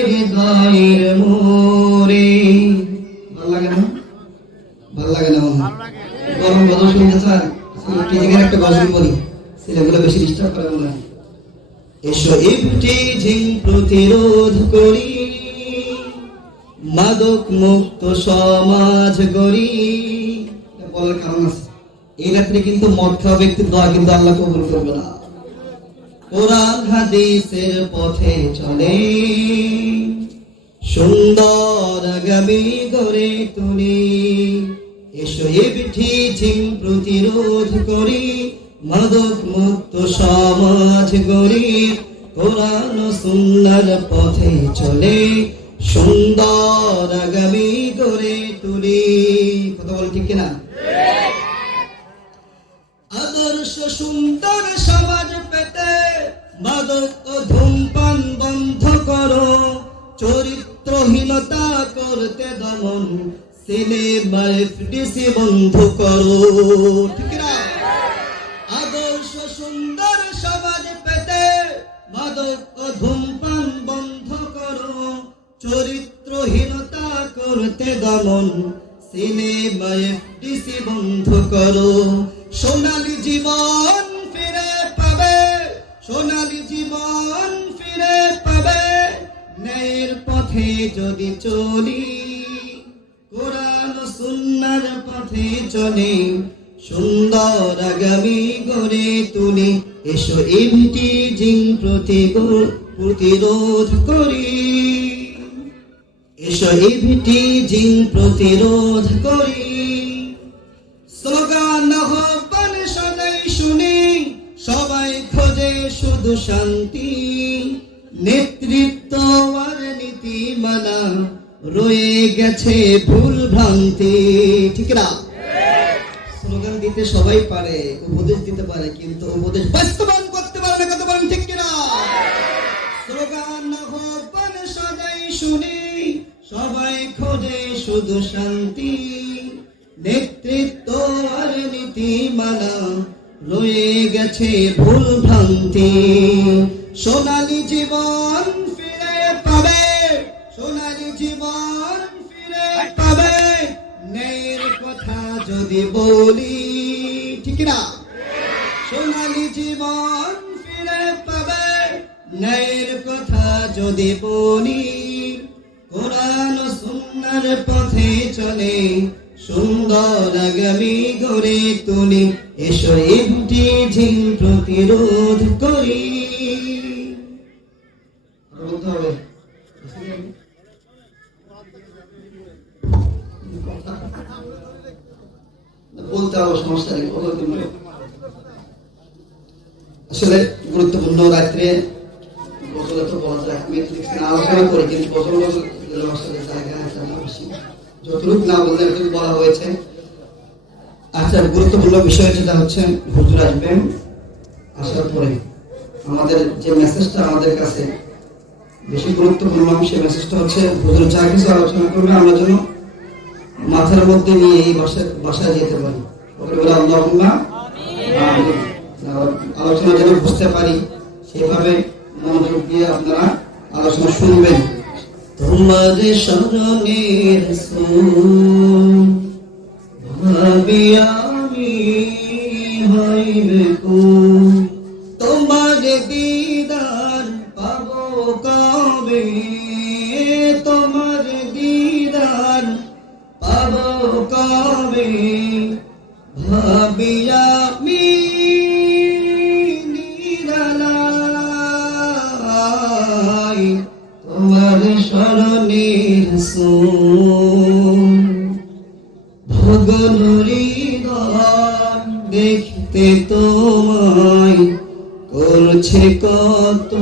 হৃদয়ের মোরে ভাল লাগে না গরম গজল শুনতে চান টিজিংয়ের একটা গজল বলি ছেলেগুলো বেশি ডিস্টার্ব করে না এসো ইফটিজিং প্রতিরোধ করি মাদক মুক্ত সমাজ গড়ি বলার কারণ আছে এই রাত্রে কিন্তু মদ খাওয়া ব্যক্তির দোয়া কিন্তু আল্লাহ কবুল করবে না কোরআন হাদিসের পথে চলে সুন্দর আগামী গড়ে তুলি এসো ইফটিজিং প্রতিরোধ করি মাদক মুক্ত সমাজ গড়ি কোরআন ও সুন্নাহর পথে চলে সুন্দর আগামী গড়ে তুলি কথা বল ঠিক কিনা আদর্শ সুন্দর সমাজ পেতে মাদক ও ধূমপান বন্ধ করো চরিত্রহীনতা করতে দমন সিনেমা এফডিসি বন্ধ করো ঠিক না আদর্শ সুন্দর সমাজ পেতে মাদক ও ধূমপান বন্ধ করো চরিত্রহীনতা করতে দমন সিনেমা এফডিসি বন্ধ করো সোনালী জীবন ফিরে পাবে সোনালী জীবন ফিরে পাবে ন্যায়ের পথে যদি চলি কোরআন ও সুন্নাহর পথে চলে সুন্দর আগামী গড়ে তুলি, এসো ইভটিজিং প্রতিরোধ করি, এসো ইভটিজিং প্রতিরোধ করি। স্লোগান আহ্বান সদাই শুনি, সবাই খোঁজে শুধু শান্তি, নেতৃত্ব আর নীতিমালা রয়ে গেছে ভুল ভ্রান্তি। ঠিক না? স্লোগান দিতে সবাই পারে, উপদেশ দিতে পারে, কিন্তু উপদেশ বাস্তবায়ন করতে পারে না। কত বলেন ঠিক কিনা? স্লোগান আহ্বান সদাই শুনি, সবাই খোঁজে শুধু শান্তি, নেতৃত্ব আর নীতিমালা রয়ে গেছে ভুল ভ্রান্তি। সোনালী জীবন ফিরে পাবে, সোনালী জীবন ফিরে পাবে, ন্যায়ের কথা যদি বলি। ঠিক না? সোনালী জীবন ফিরে পাবে, ন্যায়ের কথা যদি বলি, কোরআন ও সুন্নাহর পথে চলে সুন্দর আগামী গড়ে তুলি, এসো ইভটিজিং প্রতিরোধ করি। বলতে হবে, সমস্যা নেই। আসলে গুরুত্বপূর্ণ রাত্রে বছরে তো বলা যায়, আমি আলোচনা করি, কিন্তু বছর জায়গায় যতটুকু না বলতে বলা হয়েছে। আচ্ছা, গুরুত্বপূর্ণ বিষয় যেটা হচ্ছে, হুজুর আসবেন, আসার পরে আমাদের যে মেসেজটা আমাদের কাছে বেশি গুরুত্বপূর্ণ, সেই মেসেজটা হচ্ছে হুজুর যা কিছু আলোচনা করবে আমরা যেন মাথার মধ্যে নিয়ে এই বাসায় যেতে পারি। আলোচনা যেন বুঝতে পারি, সেভাবে মনোযোগ দিয়ে আপনারা আলোচনা শুনবেন। তোমার শরণে রাসূল ভাবি আমি হইবে কোন, তোমার দিদার পাবো কবে, তোমার দিদার পাবো কবে, ভাবি আমি নিরালাই তোমার শরণে রাসূল। ভগন হৃদয় দেখতে তোমায় করছে কত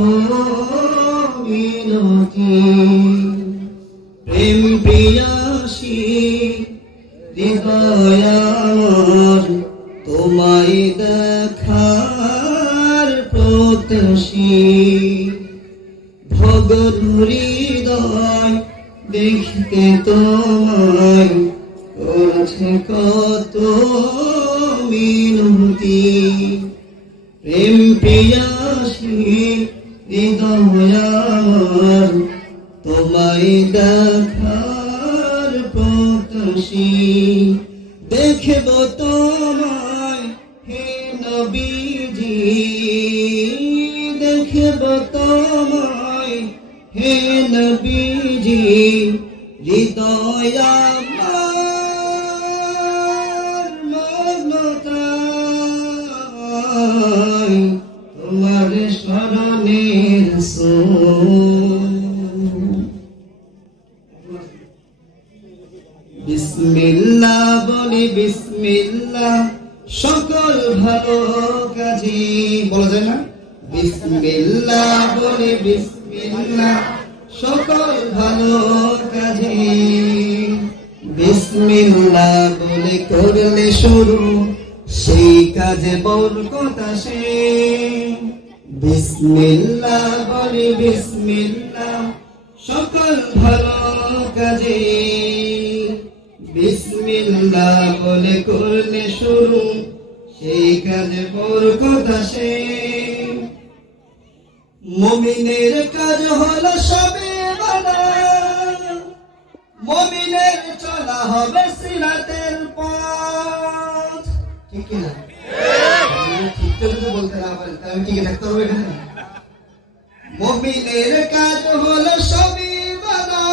মিনতি, প্রেম প্রিয়াসী হৃদয় আমার তোমায় দেখার প্রত্যাশী। ভগন হৃদয় দেখতে তোমায় করছে কত মিনতি, প্রেম প্রিয়াসী হৃদয় আমার তোমায় দেখার প্রত্যাশী। দেখব তোমায় হে নবীজি, দেখব তোমায় হে নবীজি, হৃদয় আমার মগ্নতায় তোমার শরণে রাসূল। বিসমিল্লাহ বলি বিসমিল্লাহ, সকল ভালো কাজে বলা যায় না? বিসমিল্লাহ বলি বিসমিল্লাহ, সকল ভালো কাজে, বিসমিল্লাহ বলে করলে শুরু, সেই কাজে বরকত আসে। বিসমিল্লাহ বলি বিসমিল্লাহ, সকল ভালো কাজে, বিসমিল্লাহ বলে করলে শুরু, সেই কাজে বরকত আসে। মুমিনের কাজ হলো সবে বাধা, মুমিনের চলা হবে সিরাতের পথ। ঠিক কি না? ঠিক তো বলতে না পারেন, আমি ঠিক থাকতে হবে এখানে। মুমিনের কাজ হলো সবে বাধা,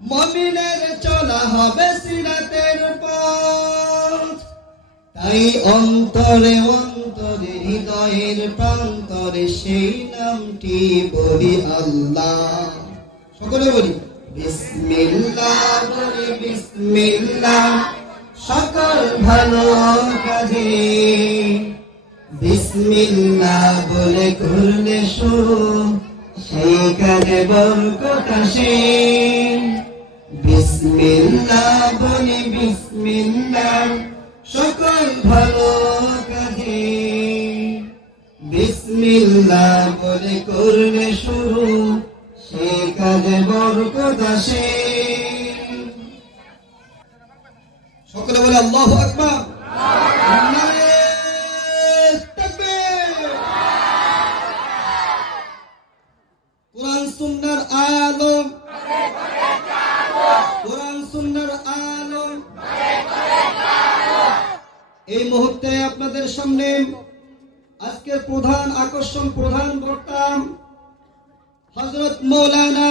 মুমিনের চলা হবে সিরাতের পথ। এই অন্তরে অন্তরে হৃদয়ের প্রান্তরে সেই নামটি বলি আল্লাহ। সকলে বলি বিসমিল্লাহ, বলি বিসমিল্লাহ সকল ভালো কাজে, বিসমিল্লাহ বলে করলে শুরু সেই কাজে বরকত আসে। বিসমিল্লাহ বলি বিসমিল্লাহ সকল ভালো কাজে, বিসমিল্লাহ বলে করলে শুরু সেই কাজে বরকত আসে। সকলে বলে আল্লাহু আকবার। কোরআন সুন্নাহর আলো, কোরআন সুন্নাহর আলো। এই মুহূর্তে আপনাদের সামনে আজকের প্রধান আকর্ষণ, প্রধান বক্তা হযরত মাওলানা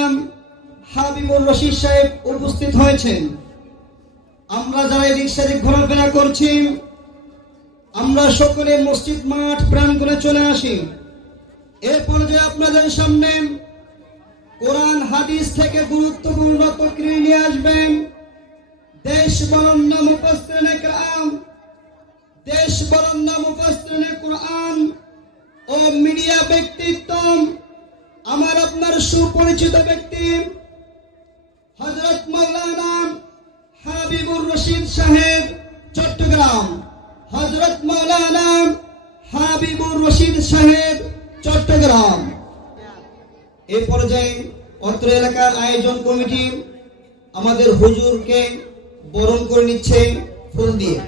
হাবিবুর রশিদ সাহেব উপস্থিত হয়েছেন। আমরা যারা এদিক সেদিক ঘোরাফেরা করছি, আমরা সকলে মসজিদ মাঠ প্রাঙ্গণে চলে আসি। এ পর্যায়ে আপনাদের সামনে কোরআন হাদিস থেকে গুরুত্বপূর্ণ তকরীর নিয়ে আসবেন দেশ বরেণ্য মুফাসসিরিনে কিরাম, দেশ বরেণ্য মুফাসসিরিনে কোরআন ও মিডিয়া ব্যক্তিত্ব, আমার আপনার সুপরিচিত ব্যক্তি হযরত মাওলানা হাবিবুর রশিদ সাহেব চট্টগ্রাম। হযরত মাওলানা হাবিবুর রশিদ সাহেব চট্টগ্রাম। এই পর্যায়ে অত্র এলাকার আয়োজন কমিটি আমাদের হুজুরকে বরণ করে নিচ্ছে ফুল দিয়ে।